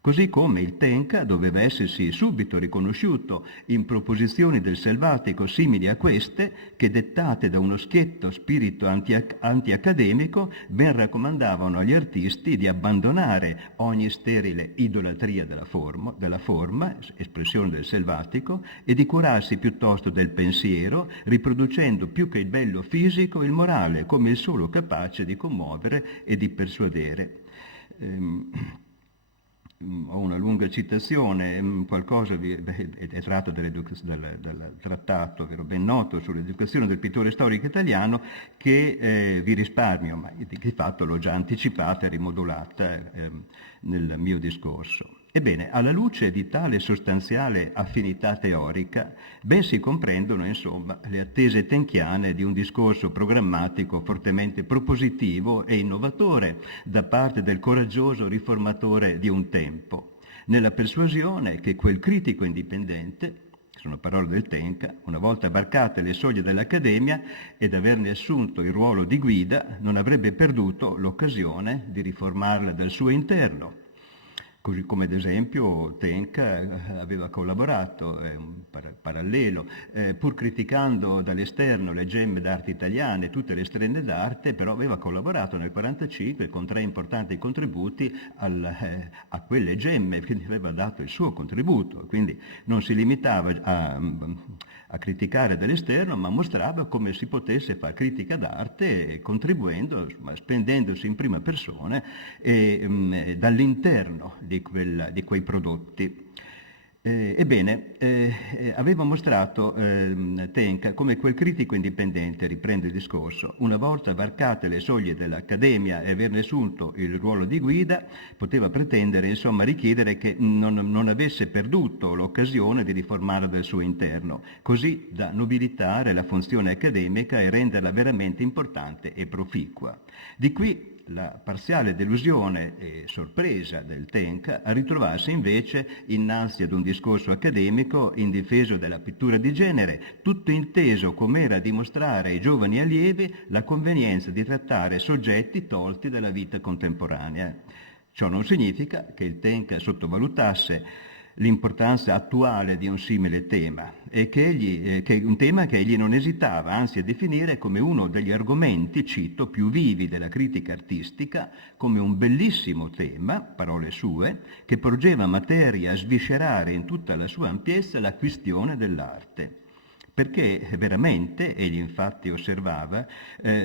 Così come il Tenca doveva essersi subito riconosciuto in proposizioni del Selvatico simili a queste, che dettate da uno schietto spirito antiaccademico, ben raccomandavano agli artisti di abbandonare ogni sterile idolatria della forma, espressione del Selvatico, e di curarsi piuttosto del pensiero, riproducendo più che il bello fisico il morale come il solo capace di commuovere e di persuadere. Ho una lunga citazione, qualcosa è tratto dal trattato ben noto sull'educazione del pittore storico italiano, che vi risparmio, ma di fatto l'ho già anticipata e rimodulata nel mio discorso. Ebbene, alla luce di tale sostanziale affinità teorica, ben si comprendono, insomma, le attese tenchiane di un discorso programmatico fortemente propositivo e innovatore da parte del coraggioso riformatore di un tempo, nella persuasione che quel critico indipendente, sono parole del Tenca, una volta varcate le soglie dell'Accademia ed averne assunto il ruolo di guida, non avrebbe perduto l'occasione di riformarla dal suo interno, così come ad esempio Tenca aveva collaborato, è un parallelo, pur criticando dall'esterno le gemme d'arte italiane, tutte le strade d'arte, però aveva collaborato nel 1945 con 3 importanti contributi a quelle gemme, quindi aveva dato il suo contributo, quindi non si limitava a criticare dall'esterno, ma mostrava come si potesse fare critica d'arte contribuendo, insomma, spendendosi in prima persona dall'interno di quei prodotti. Ebbene, aveva mostrato Tenca come quel critico indipendente, riprende il discorso, una volta varcate le soglie dell'Accademia e averne assunto il ruolo di guida, poteva pretendere, insomma, richiedere che non avesse perduto l'occasione di riformare dal suo interno, così da nobilitare la funzione accademica e renderla veramente importante e proficua. Di qui la parziale delusione e sorpresa del Tenca a ritrovarsi invece innanzi ad un discorso accademico in difesa della pittura di genere, tutto inteso com'era a dimostrare ai giovani allievi la convenienza di trattare soggetti tolti dalla vita contemporanea. Ciò non significa che il Tenca sottovalutasse l'importanza attuale di un simile tema, e che è un tema che egli non esitava, anzi a definire come uno degli argomenti, cito, più vivi della critica artistica, come un bellissimo tema, parole sue, che porgeva materia a sviscerare in tutta la sua ampiezza la questione dell'arte. Perché veramente, egli infatti osservava,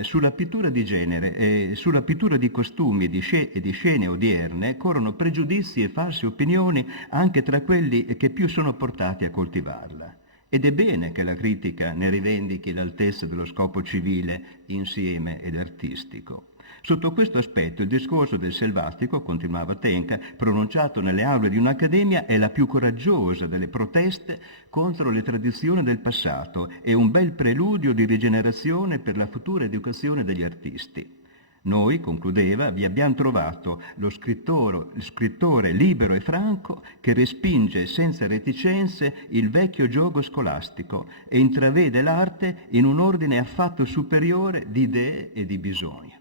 sulla pittura di genere e sulla pittura di costumi e di scene odierne corrono pregiudizi e false opinioni anche tra quelli che più sono portati a coltivarla. Ed è bene che la critica ne rivendichi l'altezza dello scopo civile, insieme ed artistico. Sotto questo aspetto il discorso del selvatico, continuava Tenca, pronunciato nelle aule di un'accademia, è la più coraggiosa delle proteste contro le tradizioni del passato e un bel preludio di rigenerazione per la futura educazione degli artisti. Noi, concludeva, vi abbiamo trovato lo scrittore libero e franco che respinge senza reticenze il vecchio giogo scolastico e intravede l'arte in un ordine affatto superiore di idee e di bisogni.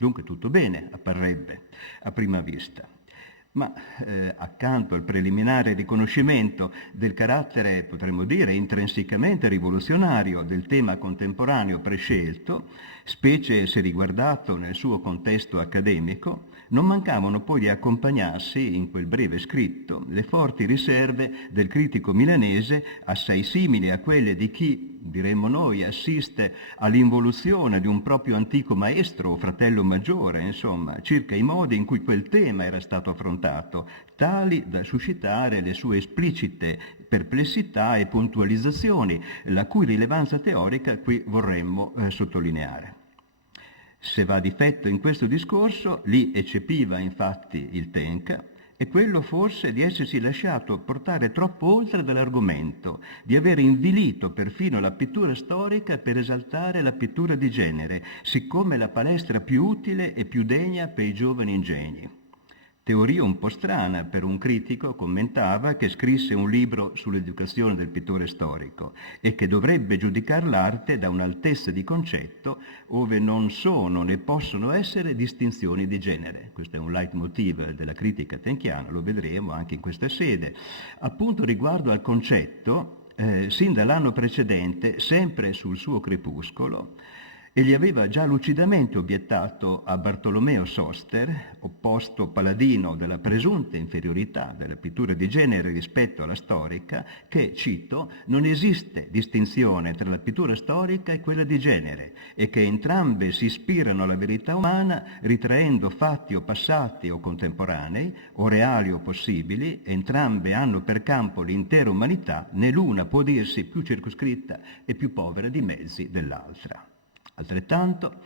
Dunque tutto bene, apparrebbe, a prima vista. Ma accanto al preliminare riconoscimento del carattere, potremmo dire, intrinsecamente rivoluzionario del tema contemporaneo prescelto, specie se riguardato nel suo contesto accademico, non mancavano poi di accompagnarsi in quel breve scritto le forti riserve del critico milanese, assai simili a quelle di chi, diremmo noi, assiste all'involuzione di un proprio antico maestro o fratello maggiore, insomma, circa i modi in cui quel tema era stato affrontato, tali da suscitare le sue esplicite perplessità e puntualizzazioni, la cui rilevanza teorica qui vorremmo sottolineare. Se va difetto in questo discorso, lì eccepiva infatti il Tenca, è quello forse di essersi lasciato portare troppo oltre dall'argomento, di aver invilito perfino la pittura storica per esaltare la pittura di genere, siccome la palestra più utile e più degna per i giovani ingegni. Teoria un po' strana per un critico, commentava, che scrisse un libro sull'educazione del pittore storico e che dovrebbe giudicare l'arte da un'altezza di concetto ove non sono né possono essere distinzioni di genere. Questo è un leitmotiv della critica tenchiana, lo vedremo anche in questa sede. Appunto riguardo al concetto, sin dall'anno precedente, sempre sul suo Crepuscolo, egli aveva già lucidamente obiettato a Bartolomeo Soster, opposto paladino della presunta inferiorità della pittura di genere rispetto alla storica, che, cito, non esiste distinzione tra la pittura storica e quella di genere e che entrambe si ispirano alla verità umana ritraendo fatti o passati o contemporanei, o reali o possibili, entrambe hanno per campo l'intera umanità, né l'una può dirsi più circoscritta e più povera di mezzi dell'altra. Altrettanto,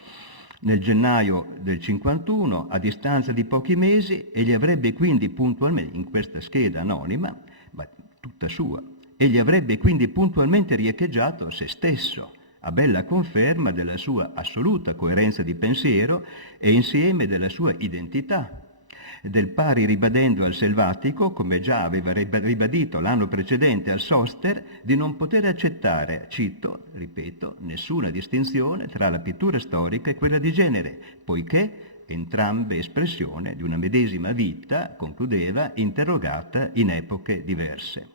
nel gennaio del 51, a distanza di pochi mesi, egli avrebbe quindi puntualmente, in questa scheda anonima, ma tutta sua, egli avrebbe quindi puntualmente riecheggiato se stesso, a bella conferma della sua assoluta coerenza di pensiero e insieme della sua identità, del pari ribadendo al selvatico, come già aveva ribadito l'anno precedente al Soster, di non poter accettare, cito, ripeto, nessuna distinzione tra la pittura storica e quella di genere, poiché entrambe espressione di una medesima vita, concludeva, interrogata in epoche diverse.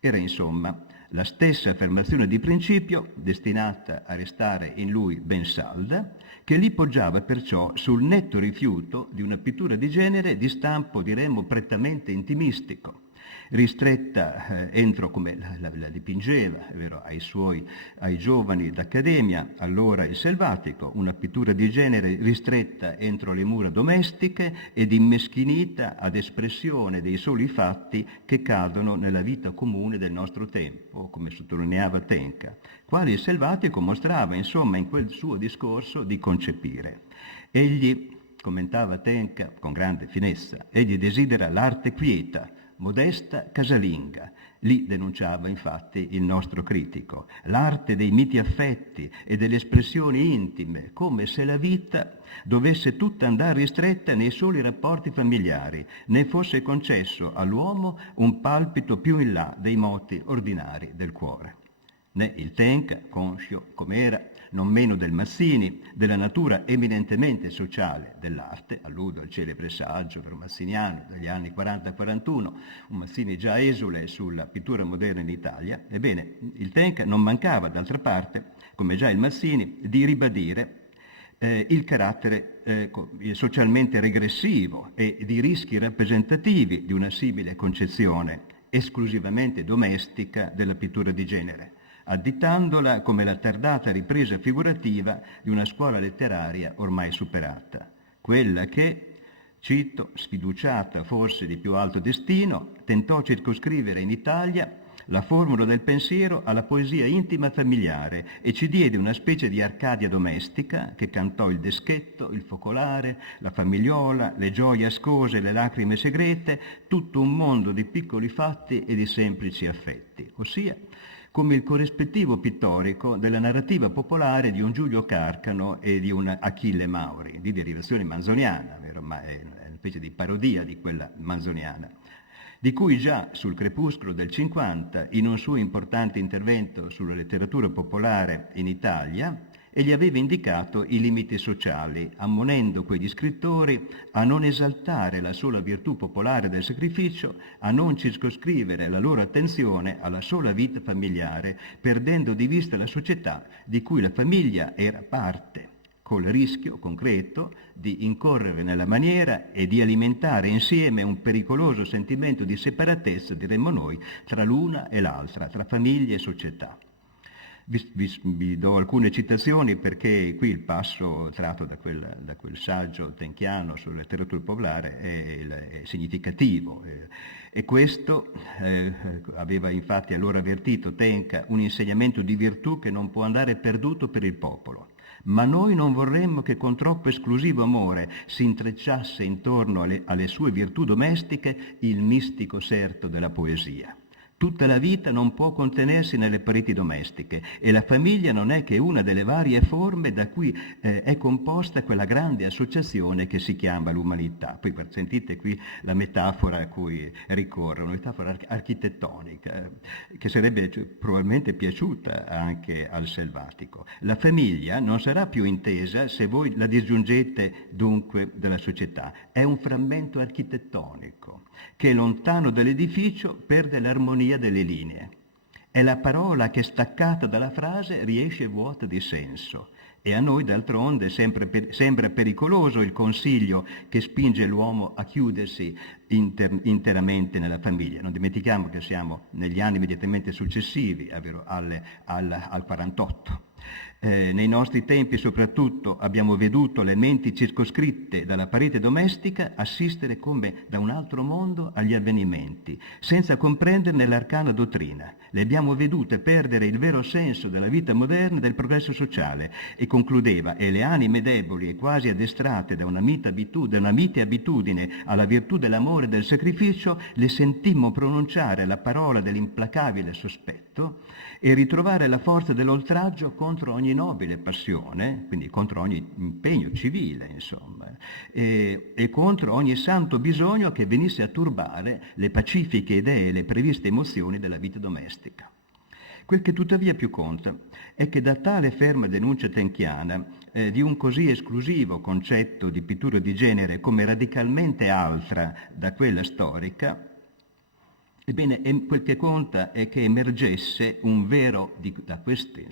Era insomma la stessa affermazione di principio, destinata a restare in lui ben salda, che li poggiava perciò sul netto rifiuto di una pittura di genere di stampo, diremmo, prettamente intimistico, ristretta entro, come la dipingeva, è vero, ai giovani d'accademia, allora il selvatico, una pittura di genere ristretta entro le mura domestiche ed immeschinita ad espressione dei soli fatti che cadono nella vita comune del nostro tempo, come sottolineava Tenca, quale il selvatico mostrava, insomma, in quel suo discorso di concepire. Egli, commentava Tenca con grande finezza, egli desidera l'arte quieta, modesta, casalinga. Lì denunciava infatti il nostro critico, l'arte dei miti affetti e delle espressioni intime, come se la vita dovesse tutta andare ristretta nei soli rapporti familiari, né fosse concesso all'uomo un palpito più in là dei moti ordinari del cuore. Né il Tenca, conscio com'era, non meno del Mazzini, della natura eminentemente sociale dell'arte, alludo al celebre saggio mazziniano degli anni 40-41, un Mazzini già esule sulla pittura moderna in Italia, ebbene, il Tenca non mancava, d'altra parte, come già il Mazzini, di ribadire il carattere socialmente regressivo e di rischi rappresentativi di una simile concezione esclusivamente domestica della pittura di genere, additandola come la tardata ripresa figurativa di una scuola letteraria ormai superata, quella che, cito, sfiduciata forse di più alto destino, tentò circoscrivere in Italia la formula del pensiero alla poesia intima familiare e ci diede una specie di Arcadia domestica che cantò il deschetto, il focolare, la famigliola, le gioie ascose, le lacrime segrete, tutto un mondo di piccoli fatti e di semplici affetti, ossia come il corrispettivo pittorico della narrativa popolare di un Giulio Carcano e di un Achille Mauri, di derivazione manzoniana, vero? Ma è una specie di parodia di quella manzoniana, di cui già sul Crepuscolo del 50, in un suo importante intervento sulla letteratura popolare in Italia, egli aveva indicato i limiti sociali, ammonendo quegli scrittori a non esaltare la sola virtù popolare del sacrificio, a non circoscrivere la loro attenzione alla sola vita familiare, perdendo di vista la società di cui la famiglia era parte, col rischio concreto di incorrere nella maniera e di alimentare insieme un pericoloso sentimento di separatezza, diremmo noi, tra l'una e l'altra, tra famiglia e società. Vi do alcune citazioni perché qui il passo tratto da quel saggio tenchiano sulla letteratura popolare è significativo. E questo aveva infatti allora avvertito Tenca un insegnamento di virtù che non può andare perduto per il popolo. Ma noi non vorremmo che con troppo esclusivo amore si intrecciasse intorno alle sue virtù domestiche il mistico serto della poesia. Tutta la vita non può contenersi nelle pareti domestiche e la famiglia non è che una delle varie forme da cui è composta quella grande associazione che si chiama l'umanità. Poi sentite qui la metafora a cui ricorre, una metafora architettonica che sarebbe probabilmente piaciuta anche al selvatico. La famiglia non sarà più intesa se voi la disgiungete dunque dalla società, è un frammento architettonico che lontano dall'edificio perde l'armonia delle linee. È la parola che staccata dalla frase riesce vuota di senso. E a noi d'altronde sembra pericoloso il consiglio che spinge l'uomo a chiudersi interamente nella famiglia. Non dimentichiamo che siamo negli anni immediatamente successivi, al 48. Nei nostri tempi soprattutto abbiamo veduto le menti circoscritte dalla parete domestica assistere come da un altro mondo agli avvenimenti, senza comprenderne l'arcana dottrina. Le abbiamo vedute perdere il vero senso della vita moderna e del progresso sociale, e concludeva, e le anime deboli e quasi addestrate da una mite abitudine alla virtù dell'amore e del sacrificio, le sentimmo pronunciare la parola dell'implacabile sospetto e ritrovare la forza dell'oltraggio contro ogni nobile passione, quindi contro ogni impegno civile, insomma, e contro ogni santo bisogno che venisse a turbare le pacifiche idee e le previste emozioni della vita domestica. Quel che tuttavia più conta è che da tale ferma denuncia tenchiana di un così esclusivo concetto di pittura di genere come radicalmente altra da quella storica, ebbene, quel che conta è che emergesse un vero, da queste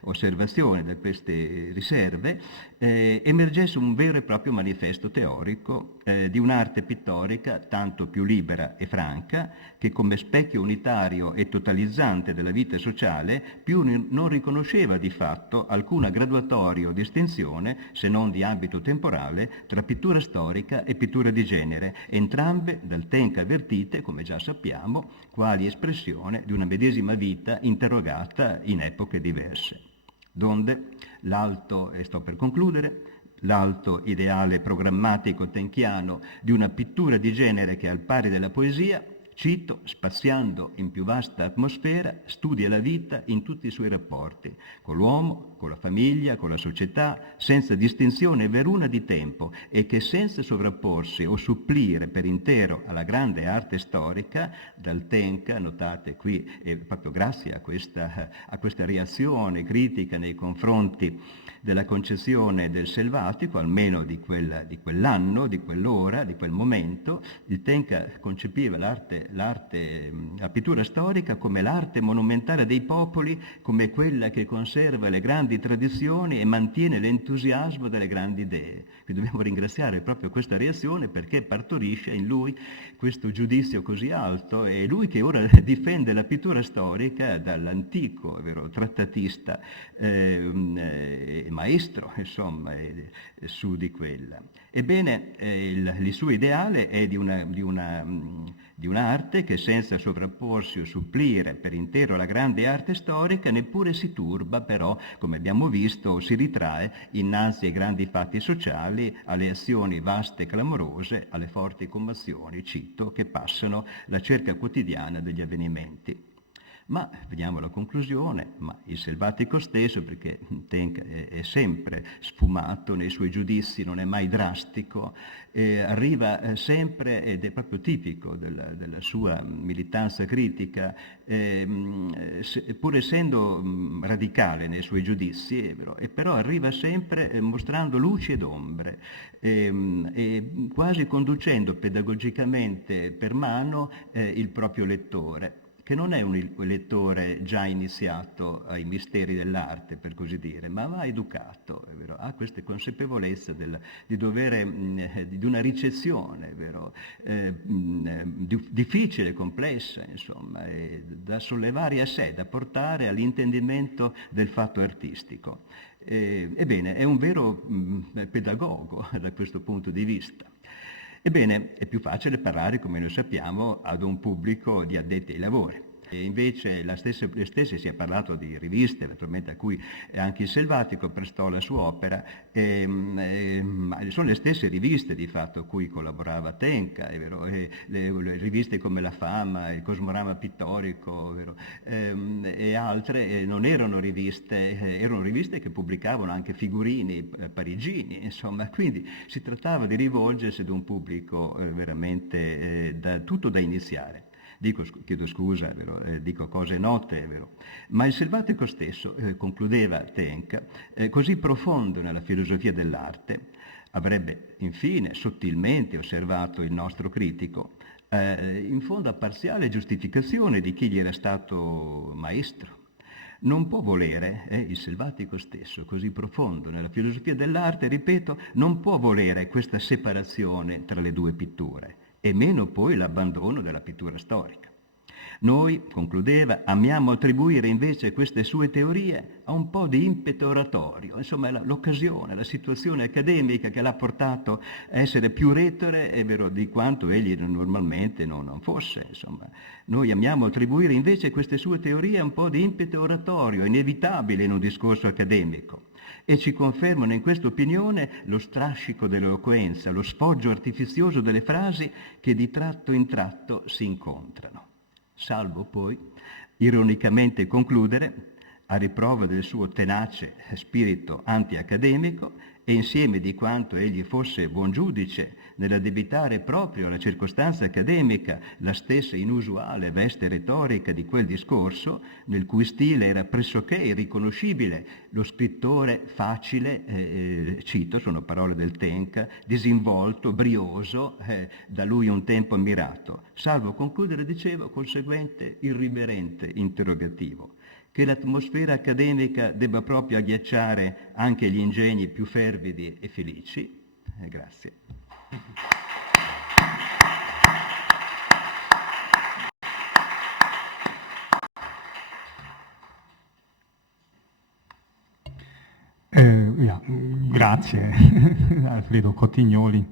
osservazioni, da queste riserve, emergesse un vero e proprio manifesto teorico di un'arte pittorica tanto più libera e franca, che come specchio unitario e totalizzante della vita sociale più non riconosceva di fatto alcuna graduatoria o distinzione, se non di ambito temporale, tra pittura storica e pittura di genere, entrambe dal Tenca avvertite, come già sappiamo, quali espressione di una medesima vita interrogata in epoche diverse. Donde l'alto, e sto per concludere, l'alto ideale programmatico tenchiano di una pittura di genere che al pari della poesia, cito, spaziando in più vasta atmosfera, studia la vita in tutti i suoi rapporti, con l'uomo, con la famiglia, con la società, senza distinzione veruna di tempo, e che senza sovrapporsi o supplire per intero alla grande arte storica, dal Tenca, notate qui, proprio grazie a questa reazione critica nei confronti della concezione del selvatico, almeno di quell'anno, di quell'ora, di quel momento, il Tenca concepiva la pittura storica come l'arte monumentale dei popoli, come quella che conserva le grandi tradizioni e mantiene l'entusiasmo delle grandi idee. Quindi dobbiamo ringraziare proprio questa reazione, perché partorisce in lui questo giudizio così alto, e lui che ora difende la pittura storica dall'antico, trattatista maestro, insomma, su di quella. Ebbene, il suo ideale è di un'arte che senza sovrapporsi o supplire per intero alla grande arte storica neppure si turba, però, come abbiamo visto, o si ritrae innanzi ai grandi fatti sociali, alle azioni vaste e clamorose, alle forti commozioni, cito, che passano la cerca quotidiana degli avvenimenti. Ma veniamo alla conclusione, ma il selvatico stesso, perché Tenca è sempre sfumato nei suoi giudizi, non è mai drastico, arriva sempre, ed è proprio tipico della sua militanza critica, pur essendo radicale nei suoi giudizi, però arriva sempre mostrando luci ed ombre, e quasi conducendo pedagogicamente per mano il proprio lettore, che non è un lettore già iniziato ai misteri dell'arte, per così dire, ma va educato, ha questa consapevolezza di una ricezione, difficile, complessa, insomma, da sollevare a sé, da portare all'intendimento del fatto artistico. Ebbene, è un vero pedagogo da questo punto di vista. Ebbene, è più facile parlare, come noi sappiamo, ad un pubblico di addetti ai lavori. E invece le stesse si è parlato di riviste, naturalmente, a cui anche il Selvatico prestò la sua opera, ma sono le stesse riviste di fatto a cui collaborava Tenca, le riviste come La Fama, il Cosmorama pittorico, e altre non erano riviste che pubblicavano anche figurini parigini, insomma, quindi si trattava di rivolgersi ad un pubblico veramente tutto da iniziare. Chiedo scusa, dico cose note, ma il Selvatico stesso, concludeva Tenca, così profondo nella filosofia dell'arte, avrebbe infine sottilmente osservato il nostro critico, in fondo a parziale giustificazione di chi gli era stato maestro. Non può volere, il Selvatico stesso, così profondo nella filosofia dell'arte, ripeto, non può volere questa separazione tra le due pitture, e meno poi l'abbandono della pittura storica. Noi, concludeva, amiamo attribuire invece queste sue teorie a un po' di impeto oratorio, insomma l'occasione, la situazione accademica che l'ha portato a essere più retore, di quanto egli normalmente non fosse, insomma. Noi amiamo attribuire invece queste sue teorie a un po' di impeto oratorio, inevitabile in un discorso accademico, e ci confermano in questa opinione lo strascico dell'eloquenza, lo sfoggio artificioso delle frasi che di tratto in tratto si incontrano. Salvo poi, ironicamente concludere, a riprova del suo tenace spirito anti-accademico e insieme di quanto egli fosse buon giudice nell'addebitare proprio alla circostanza accademica la stessa inusuale veste retorica di quel discorso, nel cui stile era pressoché irriconoscibile lo scrittore facile, cito, sono parole del Tenca, disinvolto, brioso, da lui un tempo ammirato, salvo concludere, dicevo, col seguente irriverente interrogativo: che l'atmosfera accademica debba proprio agghiacciare anche gli ingegni più fervidi e felici? Grazie. Grazie Alfredo Cotignoli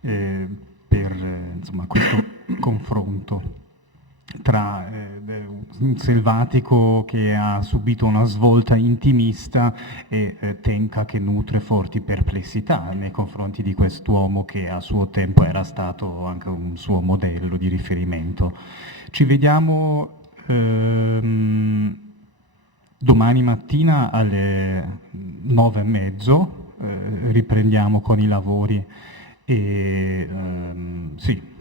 per insomma, questo confronto tra un Selvatico che ha subito una svolta intimista e Tenca che nutre forti perplessità nei confronti di quest'uomo che a suo tempo era stato anche un suo modello di riferimento. Ci vediamo domani mattina alle 9:30, riprendiamo con i lavori e sì.